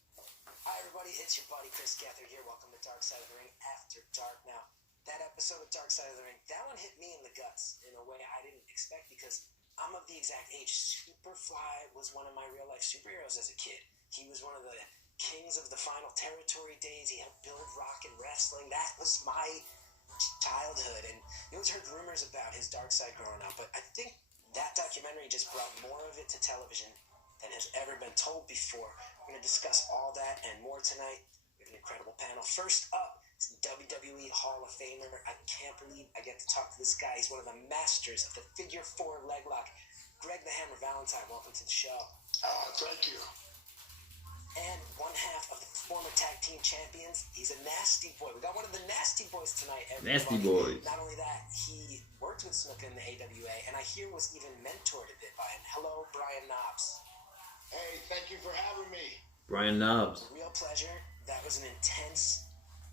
Hi everybody, it's your buddy Chris Gathard here. Welcome to Dark Side of the Ring After Dark. Now, that episode of Dark Side of the Ring, that one hit me in the guts in a way I didn't expect, because I'm of the exact age. Superfly was one of my real life superheroes as a kid. He was one of the kings of the Final Territory days. He helped build rock and wrestling. That was my childhood, and you always heard rumors about his dark side growing up, but I think that documentary just brought more of it to television than has ever been told before. We're going to discuss all that and more tonight. We have an incredible panel. First up, it's WWE Hall of Famer. I can't believe I get to talk to this guy. He's one of the masters of the Figure 4 leg lock. Greg the Hammer Valentine, welcome to the show. Thank you. And one half of the former tag team champions. He's a nasty boy. We got one of the nasty boys tonight. Everybody. Nasty boys. Not only that, he worked with Snuka in the AWA, and I hear was even mentored a bit by him. Hello, Brian Knobs. Hey, thank you for having me. Brian Knobs. A real pleasure. That was an intense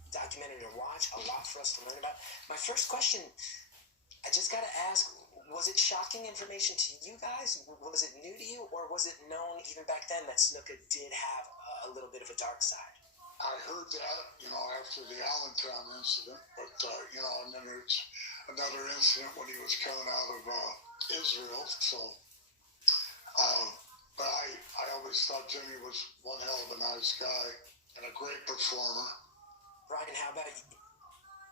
documentary to watch. A lot for us to learn about. My first question, I just got to ask, was it shocking information to you guys? Was it new to you, or was it known even back then that Snuka did have a little bit of a dark side? I heard that, after the Allentown incident, but, and then there's another incident when he was coming out of Israel, so, but I always thought Jimmy was one hell of a nice guy and a great performer. Brian, how about you?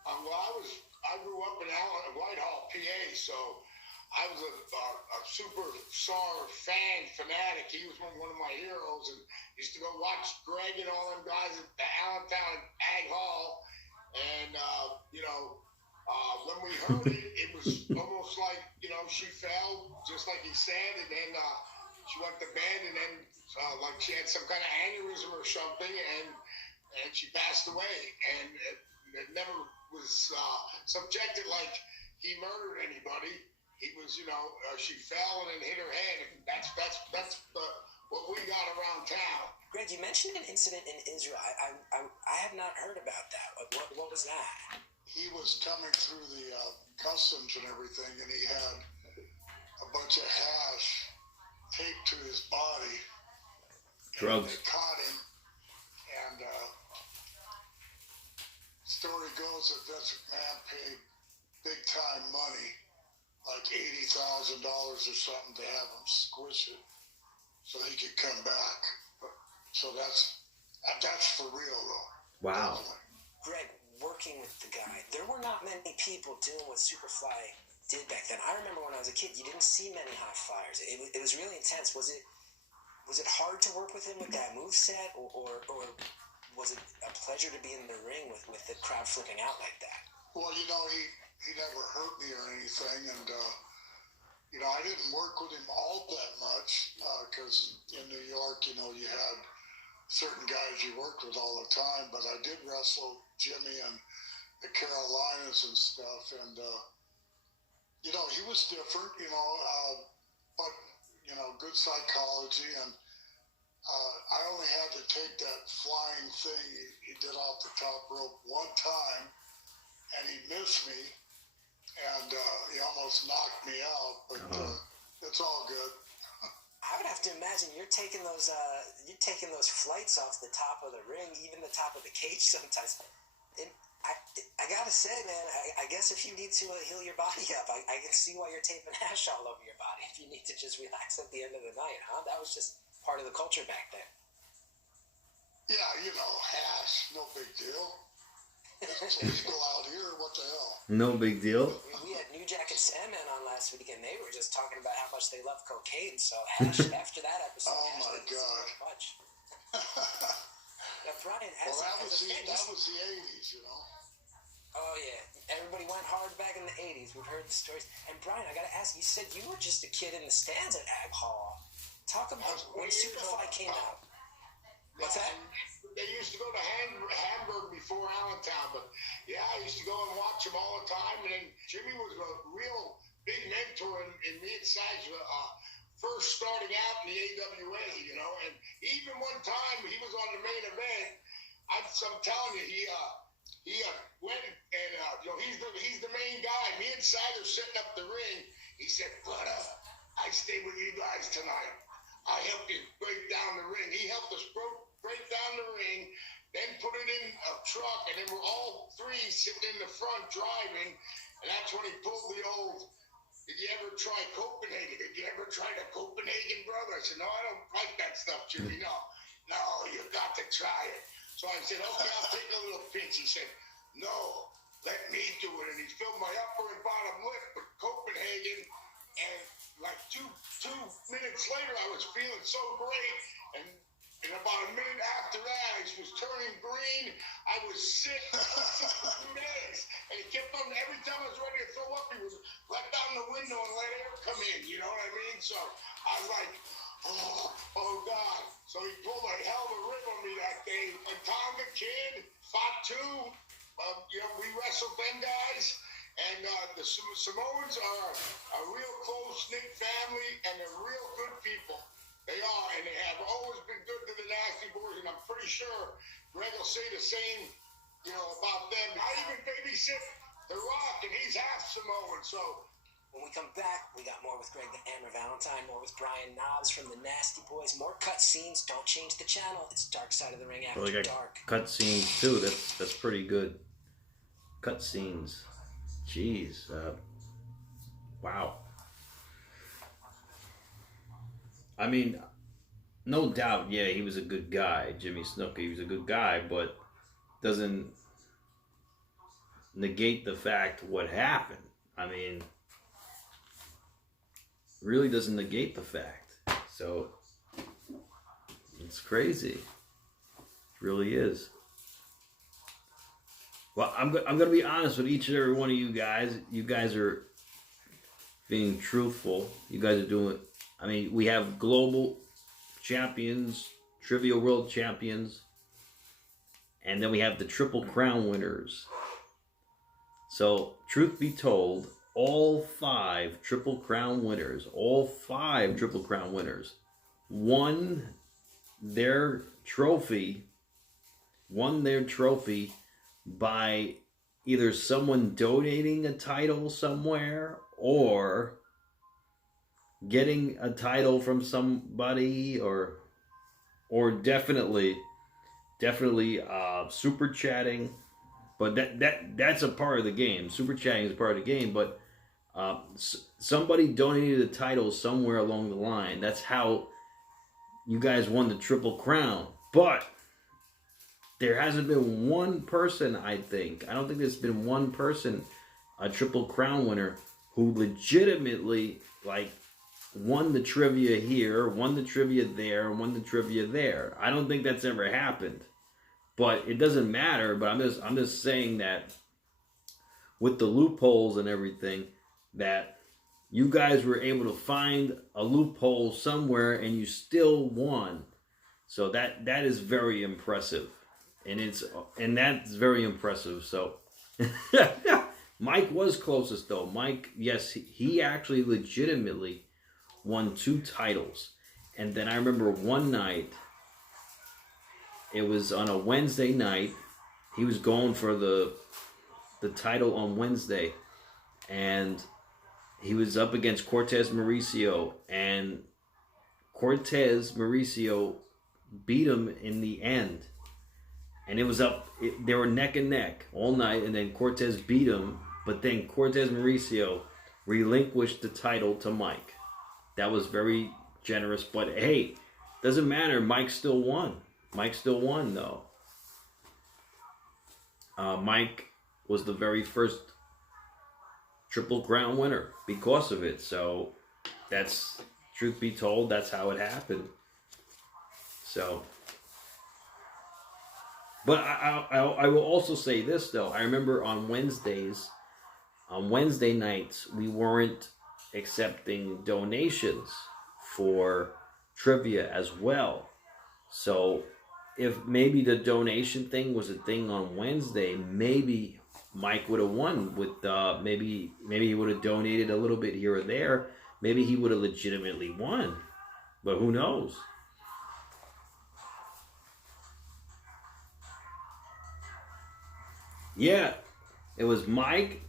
Well, I grew up in Whitehall, PA, so I was a superstar fan fanatic. He was one of my heroes, and used to go watch Greg and all them guys at the Allentown Ag Hall. And when we heard it, it was almost like she fell, just like he said, and then she went to bed, and then like she had some kind of aneurysm or something, and she passed away, and it never was subjected like he murdered anybody. He was, she fell and then hit her head, and that's what we got around town. Greg, you mentioned an incident in Israel. I have not heard about that. What was that? He was coming through the customs and everything, and he had a bunch of hash taped to his body. Drugs. And they caught him, and story goes that this man paid big time money, like $80,000 or something, to have him squish it so he could come back. So that's for real, though. Wow. Greg, working with the guy, there were not many people doing what Superfly did back then. I remember when I was a kid, you didn't see many high flyers. It was really intense. Was it hard to work with him with that moveset, or was it a pleasure to be in the ring with the crowd flipping out like that? Well, you know, he never hurt me or anything, and you know, I didn't work with him all that much because in New York, you know, you had certain guys you worked with all the time, but I did wrestle Jimmy and the Carolinas and stuff, and you know, he was different, you know, but you know, good psychology, and I only had to take that flying thing he did off the top rope one time, and he missed me, and he almost knocked me out, but it's all good. I would have to imagine you're taking those flights off the top of the ring, even the top of the cage sometimes. I gotta say, man, I guess if you need to heal your body up, I can see why you're taping hash all over your body if you need to just relax at the end of the night, huh? That was just part of the culture back then. Yeah, you know, hash, no big deal. It's illegal out here, what the hell? No big deal. We had New Jack and Sandman on last week, and they were just talking about how much they love cocaine, so hash, after that episode, oh my God. Much. Now, Brian, well, that was the 80s, you know? Oh, yeah. Everybody went hard back in the 80s. We've heard the stories. And, Brian, I got to ask, you said you were just a kid in the stands at Ag Hall. Talk about when Superfly came out. What's that? They used to go to Hamburg before Allentown, but yeah, I used to go and watch them all the time. And then Jimmy was a real big mentor in me and Saj first starting out in the AWA, you know. And even one time he was on the main event. I'm telling you, he went and you know, he's the main guy. Me and Saj are setting up the ring. He said, "Brother, I stay with you guys tonight. I helped you break down the ring." He helped us break down the ring, then put it in a truck, and then we're all three sitting in the front driving, and that's when he pulled the old, "Did you ever try Copenhagen? Did you ever try the Copenhagen, brother?" I said, "No, I don't like that stuff, Jimmy. No, you got to try it." So I said, "Okay, I'll take a little pinch." He said, "No, let me do it." And he filled my upper and bottom lip with Copenhagen, and like two minutes later, I was feeling so great, and about a minute after that, I was turning green. I was sick for 2 minutes, and he kept on. Every time I was ready to throw up, he would let down the window and let air come in. You know what I mean? So I was like, oh God. So he pulled a hell of a rip on me that day. And Tom the Kid, Fatu, you know, we wrestled them guys. And the Samoans are a real close-knit family, and they're real good people. They are, and they have always been good to the Nasty Boys, and I'm pretty sure Greg will say the same, you know, about them. I even babysit The Rock, and he's half Samoan, so. When we come back, we got more with Greg the Hammer Valentine, more with Brian Knobs from the Nasty Boys, more cut scenes. Don't change the channel. It's Dark Side of the Ring After Dark. Cut scenes too. That's pretty good. Cut scenes. Jeez. Wow. I mean, no doubt, yeah, he was a good guy, Jimmy Snuka. He was a good guy, but doesn't negate the fact what happened. I mean, really doesn't negate the fact. So, it's crazy. It really is. Well, I'm going to be honest with each and every one of you guys. You guys are being truthful. You guys are doing it. I mean, we have global champions, trivia world champions, and then we have the Triple Crown winners. So, truth be told, all 5 Triple Crown winners won their trophy by either someone donating a title somewhere or getting a title from somebody, or definitely super chatting. But that's a part of the game. Super chatting is a part of the game, but somebody donated a title somewhere along the line. That's how you guys won the Triple Crown. But there hasn't been one person, I don't think there's been one person, a Triple Crown winner, who legitimately, like, won the trivia here, won the trivia there, won the trivia there. I don't think that's ever happened. But it doesn't matter, but I'm just saying that with the loopholes and everything, that you guys were able to find a loophole somewhere and you still won. So that is very impressive. And that's very impressive. So Mike was closest though. Mike, yes, he actually legitimately won 2 titles. And then I remember one night, it was on a Wednesday night, he was going for the title on Wednesday, and he was up against Cortez Mauricio, and Cortez Mauricio beat him in the end. And it was they were neck and neck all night, and then Cortez beat him, but then Cortez Mauricio relinquished the title to Mike. That was very generous, but hey, doesn't matter, Mike still won. Mike still won, though. Mike was the very first Triple Crown winner because of it. So that's, truth be told, that's how it happened. So, but I will also say this, though. I remember on Wednesday nights, we weren't accepting donations for trivia as well. So if maybe the donation thing was a thing on Wednesday, maybe Mike would have won with maybe he would have donated a little bit here or there. Maybe he would have legitimately won. But who knows? Yeah, it was Mike,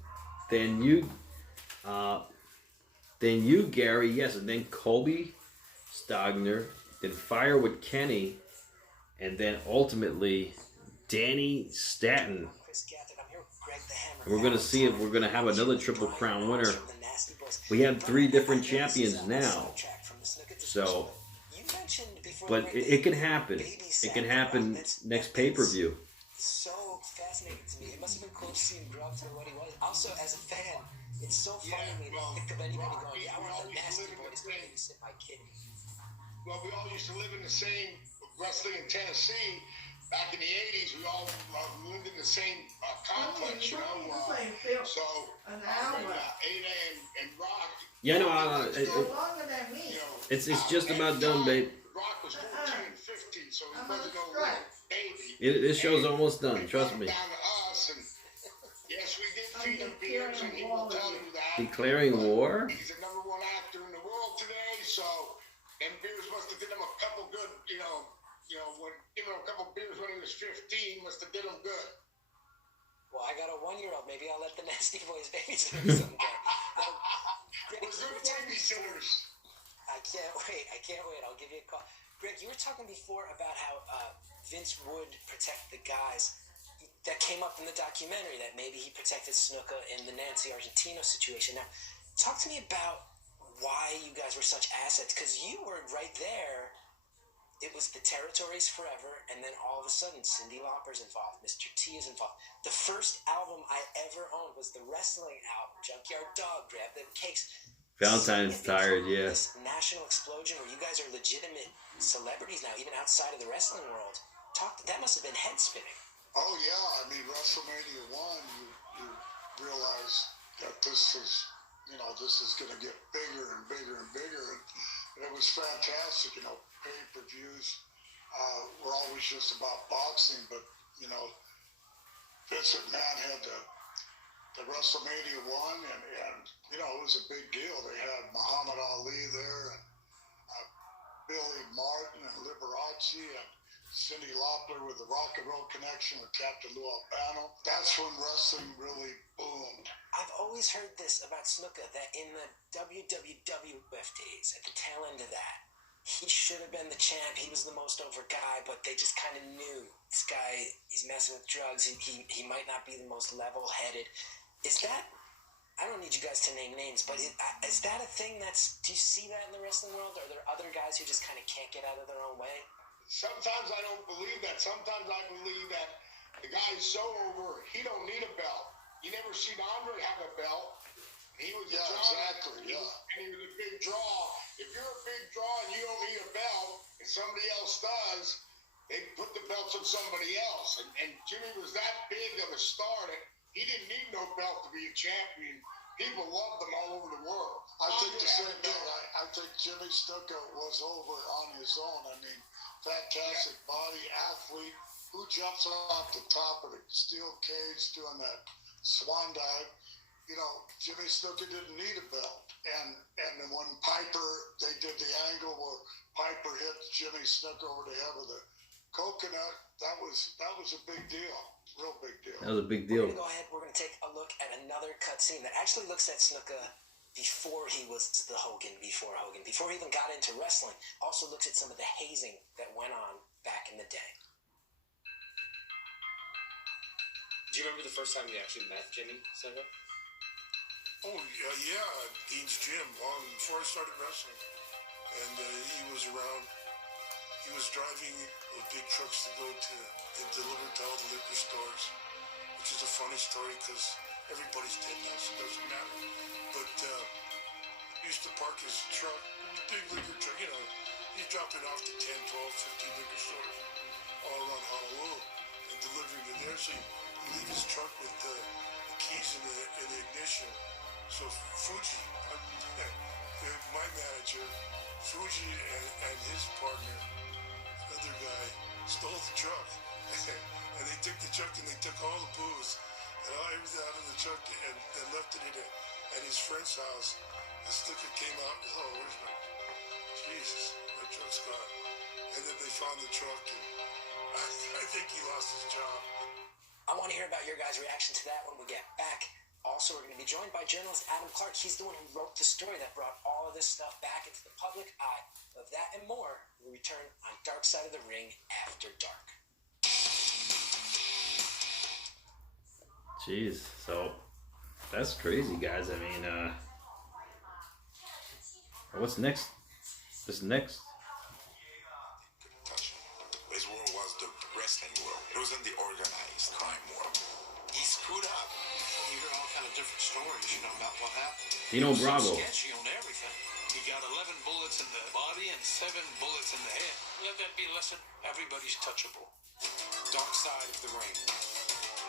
then you, Gary, yes, and then Colby Stogner, then Firewood Kenny, and then ultimately Danny Stanton. And we're going to see if we're going to have another Triple Crown winner. We have 3 different champions now. So, but it can happen. It can happen next pay-per-view. So fascinating to me. It must have been cool to see him grow up to what he was. Also, as a fan, it's so funny to me to think of anybody going, I want the Nasty Boys to babysit my kid. Well, we all used to live in the same wrestling in Tennessee. Back in the 80s, we all lived in the same complex, you know. So, Ada and Rock. Yeah, no, longer than me. it's just about done, babe. Rock was 14 and 15, so he wasn't no little baby. This show's almost done, trust me. Down to us, and yes, we did feed him beers, and he will tell you that. Declaring war? He's the #1 actor in the world today, so them beers must have did him a couple good, when giving him a couple beers when he was 15 must have did him good. Well, I got a 1-year-old. Maybe I'll let the Nasty Boys babysit him someday. We're good babysitters. I can't wait. I'll give you a call. Greg, you were talking before about how Vince would protect the guys. That came up in the documentary, that maybe he protected Snuka in the Nancy Argentino situation. Now, talk to me about why you guys were such assets, because you were right there. It was the territories forever, and then all of a sudden, Cyndi Lauper's involved, Mr. T is involved. The first album I ever owned was the wrestling album, Junkyard Dog, Grab Them Cakes. Valentine's tired, yeah. This national explosion where you guys are legitimate celebrities now, even outside of the wrestling world. That must have been head spinning. Oh yeah, I mean WrestleMania 1, you realize that this is going to get bigger and bigger and bigger, and it was fantastic. Pay-per-views were always just about boxing, but Vince McMahon had the WrestleMania 1, and it was a big deal. They had Muhammad Ali there, and Billy Martin and Liberace, and Cyndi Lauper with the Rock and Roll Connection with Captain Lou Albano. That's when wrestling really boomed. I've always heard this about Snuka, that in the WWF days, at the tail end of that, he should have been the champ. He was the most over guy, but they just kind of knew this guy, he's messing with drugs. He might not be the most level-headed. Is that, I don't need you guys to name names, but is that a thing do you see that in the wrestling world? Are there other guys who just kind of can't get out of their own way? sometimes I don't believe that. Sometimes I believe that the guy's so over, he don't need a belt. You never seen Andre have a belt. He was a draw, exactly, yeah. And he was a big draw. If you're a big draw and you don't need a belt, and somebody else does, they put the belts on somebody else. And Jimmy was that big of a star that he didn't need no belt to be a champion. People loved him all over the world. I think the same thing. I think Jimmy Snuka was over on his own. I mean, fantastic body, athlete, who jumps off the top of the steel cage doing that swan dive. You know, Jimmy Snuka didn't need a belt. And then when Piper, they did the angle where Piper hit Jimmy Snuka over the head with a coconut, that was a big deal. Real big deal. That was a big deal. We're going to go ahead. We're going to take a look at another cutscene that actually looks at Snuka before he was the Hogan, before he even got into wrestling. Also looks at some of the hazing that went on back in the day. Do you remember the first time you actually met Jimmy Snuka? Oh, yeah, Dean's Gym, long before I started wrestling. And he was around. He was driving the big trucks to go to and deliver to all the liquor stores, which is a funny story because everybody's dead now, so it doesn't matter. But he used to park his truck, big liquor truck, you know, he's dropping off to 10, 12, 15 liquor stores all around Honolulu and delivering to there. So he leave his truck with the keys in the ignition. So Fuji, my manager, Fuji and his partner, another guy, stole the truck. And they took the truck and they took all the booze and all everything out of the truck and left it at his friend's house. And Snuka came out and said, oh, where's my... Jesus, my truck's gone. And then they found the truck and I think he lost his job. I want to hear about your guys' reaction to that when we get back. Also, we're going to be joined by journalist Adam Clark. He's the one who wrote the story that brought all of this stuff back into the public eye. Of that and more, we return on Dark Side of the Ring after dark. Jeez, so that's crazy, guys. I mean, what's next? What's next? His world was the wrestling world. It wasn't the organized crime world. He screwed up. You hear all kind of different stories, you know, about what happened. Dino Bravo. Sketchy on everything. He got 11 bullets in the body and 7 bullets in the head. Let that be a lesson. Everybody's touchable. Dark Side of the Ring.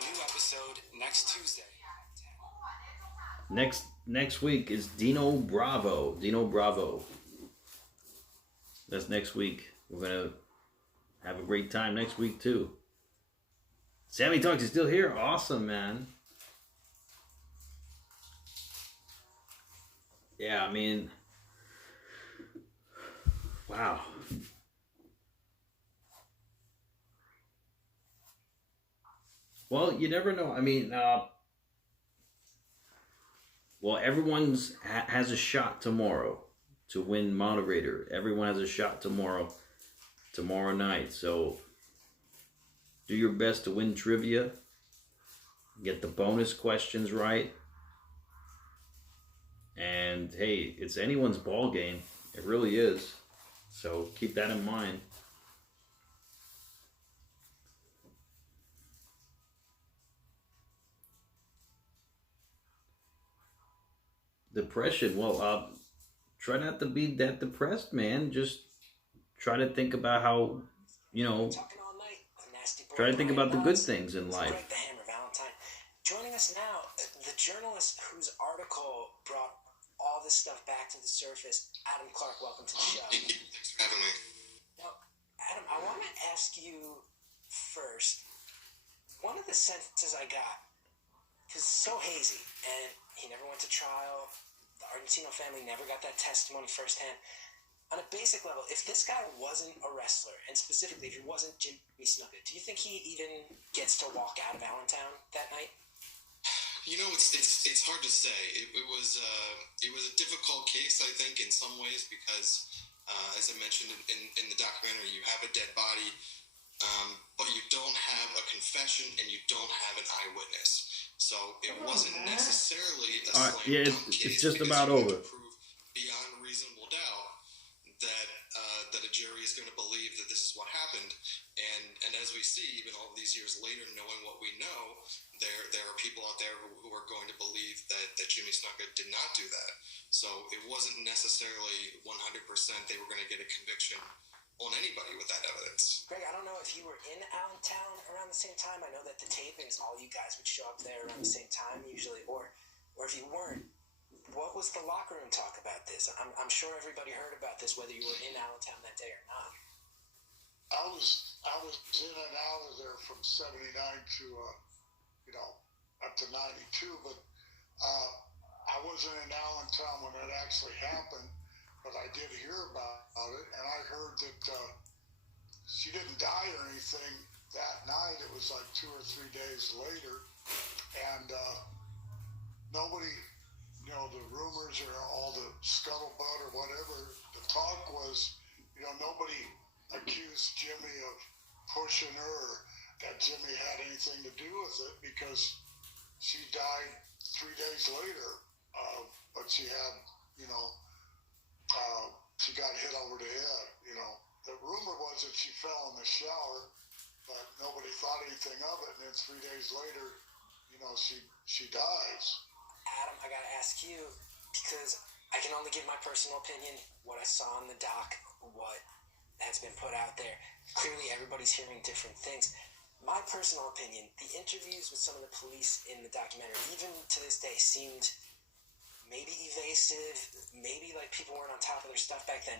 New episode next Tuesday. Next week is Dino Bravo. Dino Bravo. That's next week. We're gonna have a great time next week too. Sammy Talks is still here. Awesome, man. Yeah, I mean, wow. Well, you never know. I mean, well, everyone's has a shot tomorrow to win Moderator. Everyone has a shot tomorrow night. So do your best to win trivia. Get the bonus questions right. And hey, it's anyone's ball game. It really is. So keep that in mind. Depression. Well, try not to be that depressed, man. Just try to think about how, you know, try to think about the good things in life. Greg the Hammer Valentine. Joining us now, the journalist whose article brought all this stuff back to the surface, Adam Clark. Welcome to the show. Thanks for having me. Now, Adam, I want to ask you first, one of the sentences I got, because it's so hazy, and he never went to trial, the Argentino family never got that testimony firsthand. On a basic level, if this guy wasn't a wrestler, and specifically if he wasn't Jimmy Snuka, do you think he even gets to walk out of Allentown that night? You know, it's hard to say. It was a difficult case, I think, in some ways, because as I mentioned in the documentary, you have a dead body, but you don't have a confession and you don't have an eyewitness. So it wasn't necessarily a slam yeah, dunk case. it's just about over. Prove beyond reasonable doubt that a jury is going to believe that this is what happened. And as we see, even all these years later, knowing what we know, there are people out there who are going to believe that Jimmy Snuka did not do that. So it wasn't necessarily 100% they were going to get a conviction on anybody with that evidence. Greg, I don't know if you were in Allentown around the same time. I know that the tapings, all you guys would show up there around the same time usually, or if you weren't, what was the locker room talk about this? I'm sure everybody heard about this, whether you were in Allentown that day or not. I was in and out of there from '79 to up to '92, but I wasn't in Allentown when it actually happened. But I did hear about it, and I heard that she didn't die or anything that night. It was like 2 or 3 days later, and nobody. The rumors or all the scuttlebutt or whatever, the talk was, nobody accused Jimmy of pushing her or that Jimmy had anything to do with it because she died 3 days later. But she had, she got hit over the head. The rumor was that she fell in the shower, but nobody thought anything of it. And then 3 days later, she dies. Adam, I gotta ask you, because I can only give my personal opinion, what I saw in the doc, what has been put out there. Clearly, everybody's hearing different things. My personal opinion, the interviews with some of the police in the documentary, even to this day, seemed maybe evasive, maybe like people weren't on top of their stuff back then.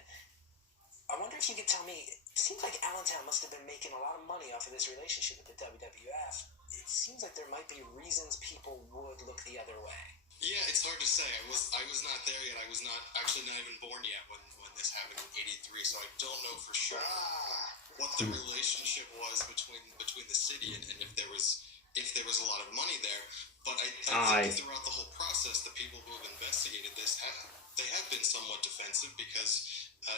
I wonder if you could tell me, it seems like Allentown must have been making a lot of money off of this relationship with the WWF. It seems like there might be reasons people would look the other way. Yeah, it's hard to say. I was not there yet. I was not even born yet when this happened in '83, so I don't know for sure what the relationship was between the city and if there was a lot of money there. But I think throughout the whole process, the people who have investigated this have been somewhat defensive because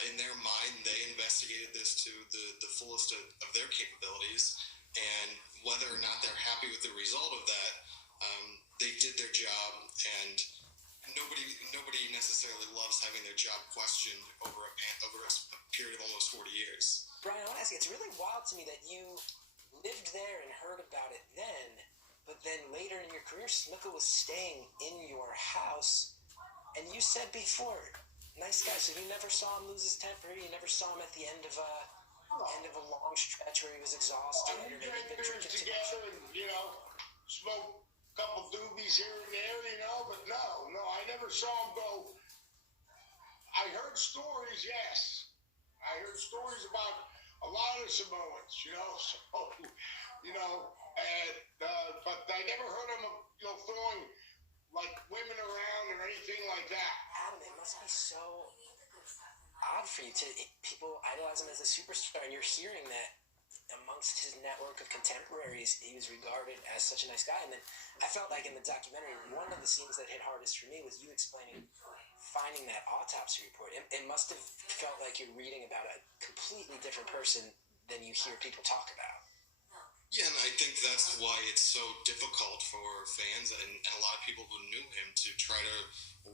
in their mind they investigated this to the fullest of their capabilities, and whether or not they're happy with the result of that, they did their job, and nobody necessarily loves having their job questioned over a period of almost 40 years. Brian, I want to ask you, it's really wild to me that you lived there and heard about it then, but then later in your career, Snuka was staying in your house, and you said before, nice guy, so you never saw him lose his temper, you never saw him at the end of a long stretch where he was exhausted, or maybe he'd been drinking together and, smoke a couple doobies here and there, but no, I never saw him go. I heard stories, yes. I heard stories about a lot of Samoans, but I never heard him, throwing like women around or anything like that. Adam, it must be so odd for you people idolize him as a superstar, and you're hearing that amongst his network of contemporaries, he was regarded as such a nice guy. And then I felt like in the documentary, one of the scenes that hit hardest for me was you explaining finding that autopsy report. It must have felt like you're reading about a completely different person than you hear people talk about. Yeah, and I think that's why it's so difficult for fans and a lot of people who knew him to try to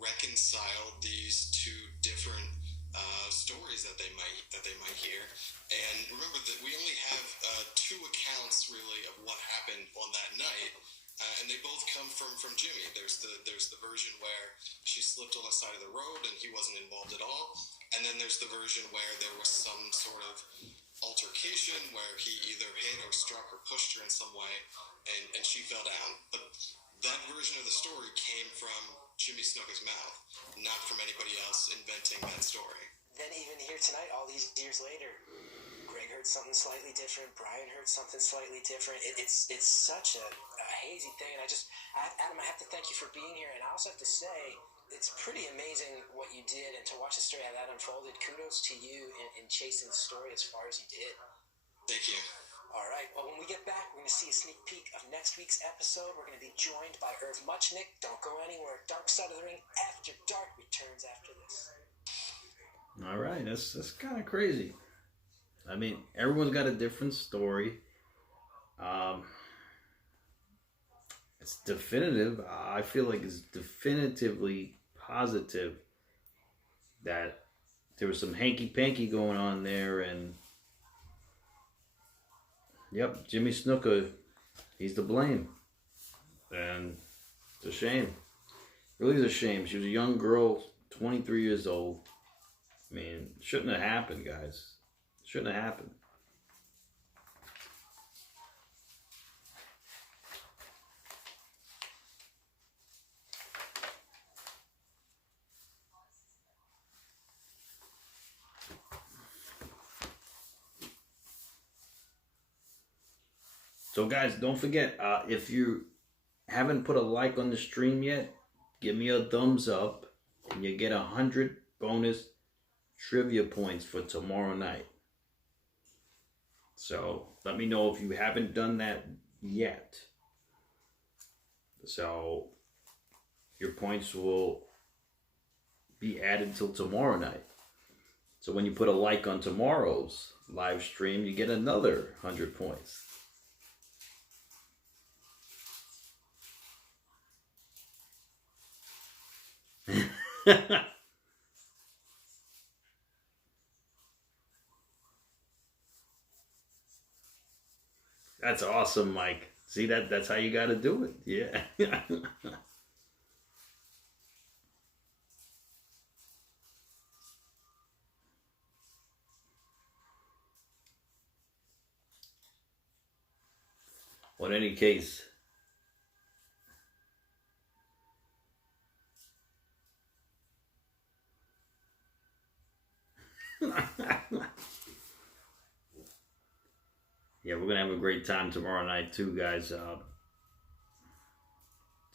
reconcile these two different stories that they might hear. And remember that we only have two accounts really of what happened on that night, and they both come from Jimmy. There's the version where she slipped on the side of the road and he wasn't involved at all, and then there's the version where there was some sort of altercation where he either hit or struck or pushed her in some way, and she fell down. But that version of the story came from Jimmy Snuka's mouth, not from anybody else inventing that story. Then even here tonight, all these years later, Greg heard something slightly different. Brian heard something slightly different. It's such a hazy thing. And Adam, I have to thank you for being here. And I also have to say, it's pretty amazing what you did. And to watch the story how that unfolded, kudos to you in chasing the story as far as you did. Thank you. All right. Well, when we get back, we're going to see a sneak peek of next week's episode. We're going to be joined by Irv Muchnick. Don't go anywhere. Dark Side of the Ring After Dark returns after this. All right. That's kind of crazy. I mean, everyone's got a different story. It's definitive. I feel like it's definitively positive that there was some hanky-panky going on there, and yep, Jimmy Snuka, he's to blame. And it's a shame. Really is a shame. She was a young girl, 23 years old. I mean, shouldn't have happened, guys. Shouldn't have happened. So guys, don't forget, if you haven't put a like on the stream yet, give me a thumbs up and you get 100 bonus trivia points for tomorrow night. So let me know if you haven't done that yet. So your points will be added till tomorrow night. So when you put a like on tomorrow's live stream, you get another 100 points. That's awesome, Mike. See, that's how you got to do it. Yeah. Well, in any case, yeah, we're gonna have a great time tomorrow night too, guys.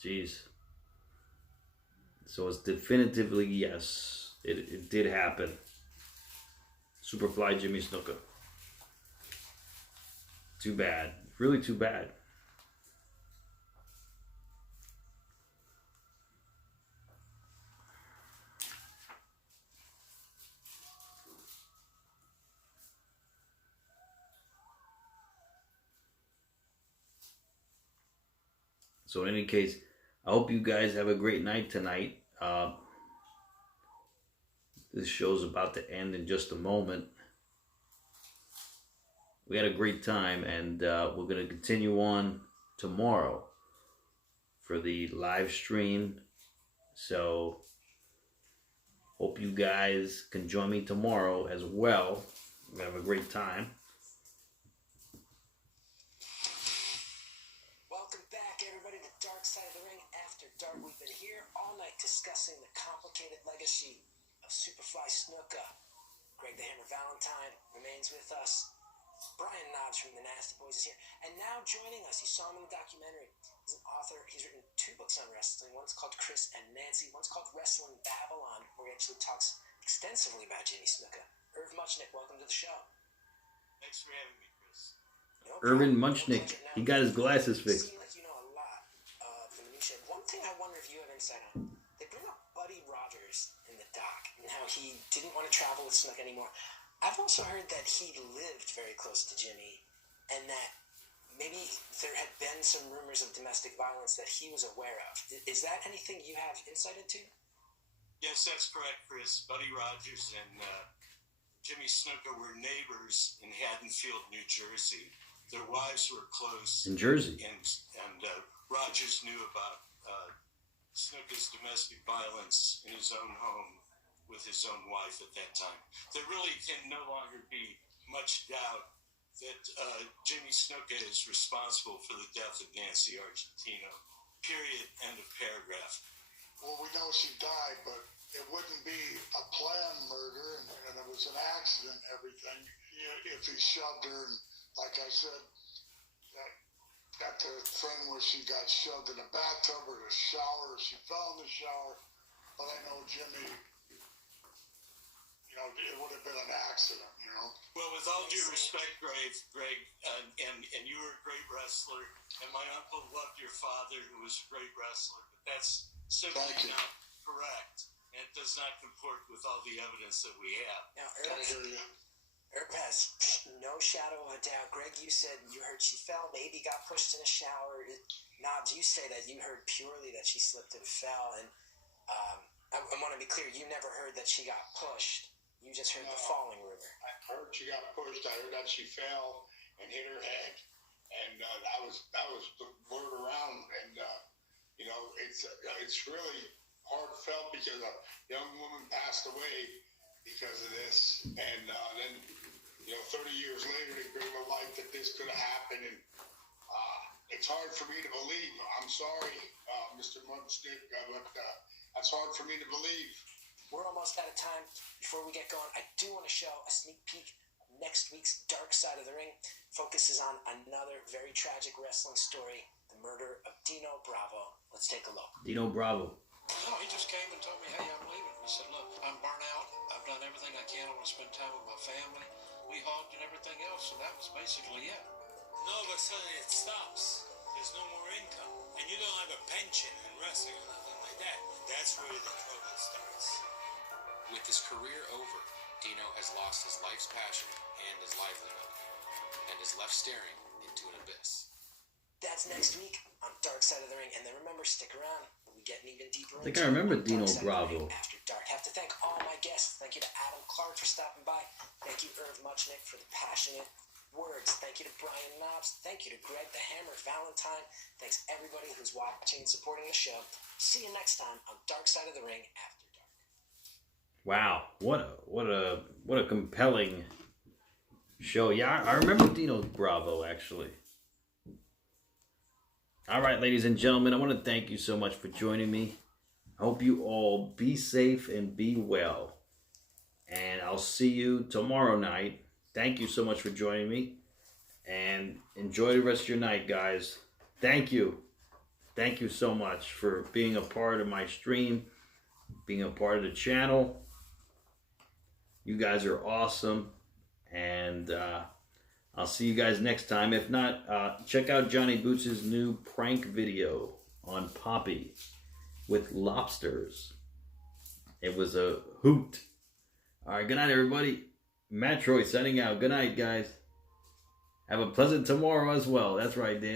Jeez. So it's definitively yes, it did happen. Superfly Jimmy Snuka. Too bad. Really too bad. So in any case, I hope you guys have a great night tonight. This show's about to end in just a moment. We had a great time, and we're going to continue on tomorrow for the live stream. So hope you guys can join me tomorrow as well. We're going to have a great time. Dark. We've been here all night discussing the complicated legacy of Superfly Snuka. Greg the Hammer Valentine remains with us. Brian Knobs from the Nasty Boys is here. And now joining us, you saw him in the documentary. He's an author. He's written 2 books on wrestling. One's called Chris and Nancy. One's called Wrestling Babylon, where he actually talks extensively about Jimmy Snuka. Irv Muchnick, welcome to the show. Thanks for having me, Chris. Irvin Muchnick. He got his glasses fixed. One thing I wonder if you have insight on, they bring up Buddy Rogers in the doc and how he didn't want to travel with Snuka anymore. I've also heard that he lived very close to Jimmy and that maybe there had been some rumors of domestic violence that he was aware of. Is that anything you have insight into? Yes, that's correct, Chris. Buddy Rogers and Jimmy Snuka were neighbors in Haddonfield, New Jersey. Their wives were close. In Jersey. And Rogers knew about Snuka's domestic violence in his own home with his own wife at that time. There really can no longer be much doubt that Jimmy Snuka is responsible for the death of Nancy Argentino. Period. End of paragraph. Well, we know she died, but it wouldn't be a planned murder, and it was an accident and everything. If he shoved her, and like I said, at the thing where she got shoved in a bathtub or the shower, she fell in the shower. But I know Jimmy, it would have been an accident, Well, with all due respect, Greg, and you were a great wrestler, and my uncle loved your father, who was a great wrestler, but that's simply not correct, and it does not comport with all the evidence that we have. Now, Herb has no shadow of a doubt. Greg, you said you heard she fell, maybe got pushed in a shower. Knobs, you say that you heard purely that she slipped and fell. And I want to be clear, you never heard that she got pushed. You just heard the falling rumor. I heard she got pushed. I heard that she fell and hit her head, and that was the word around. And you know, it's really heartfelt because a young woman passed away because of this, and then, you know, 30 years later, they bring to light that this could have happened, and it's hard for me to believe. I'm sorry, Mr. Munstick, but that's hard for me to believe. We're almost out of time. Before we get going, I do want to show a sneak peek. Next week's Dark Side of the Ring focuses on another very tragic wrestling story, the murder of Dino Bravo. Let's take a look. Dino Bravo. No, he just came and told me, hey, I'm leaving. He said, look, I'm burnt out. I've done everything I can. I want to spend time with my family. We hugged and everything else, and that was basically it. No, but suddenly it stops. There's no more income. And you don't have a pension in wrestling or nothing like that. That's where the trouble starts. With his career over, Dino has lost his life's passion and his livelihood, and is left staring into an abyss. That's next week on Dark Side of the Ring. And then remember, stick around. We get even deeper. I think I remember Dino Bravo. After Dark. Have to thank all my guests. Thank you to Adam Clark for stopping by. Thank you, Irv Muchnick, for the passionate words. Thank you to Brian Knobs. Thank you to Greg the Hammer Valentine. Thanks everybody who's watching and supporting the show. See you next time on Dark Side of the Ring After Dark. Wow, what a compelling show. Yeah, I remember Dino Bravo actually. All right, ladies and gentlemen, I want to thank you so much for joining me. I hope you all be safe and be well. And I'll see you tomorrow night. Thank you so much for joining me. And enjoy the rest of your night, guys. Thank you. Thank you so much for being a part of my stream, being a part of the channel. You guys are awesome. And I'll see you guys next time. If not, check out Johnny Boots' new prank video on Poppy with lobsters. It was a hoot. All right, good night, everybody. Matt Troy signing out. Good night, guys. Have a pleasant tomorrow as well. That's right, Dan.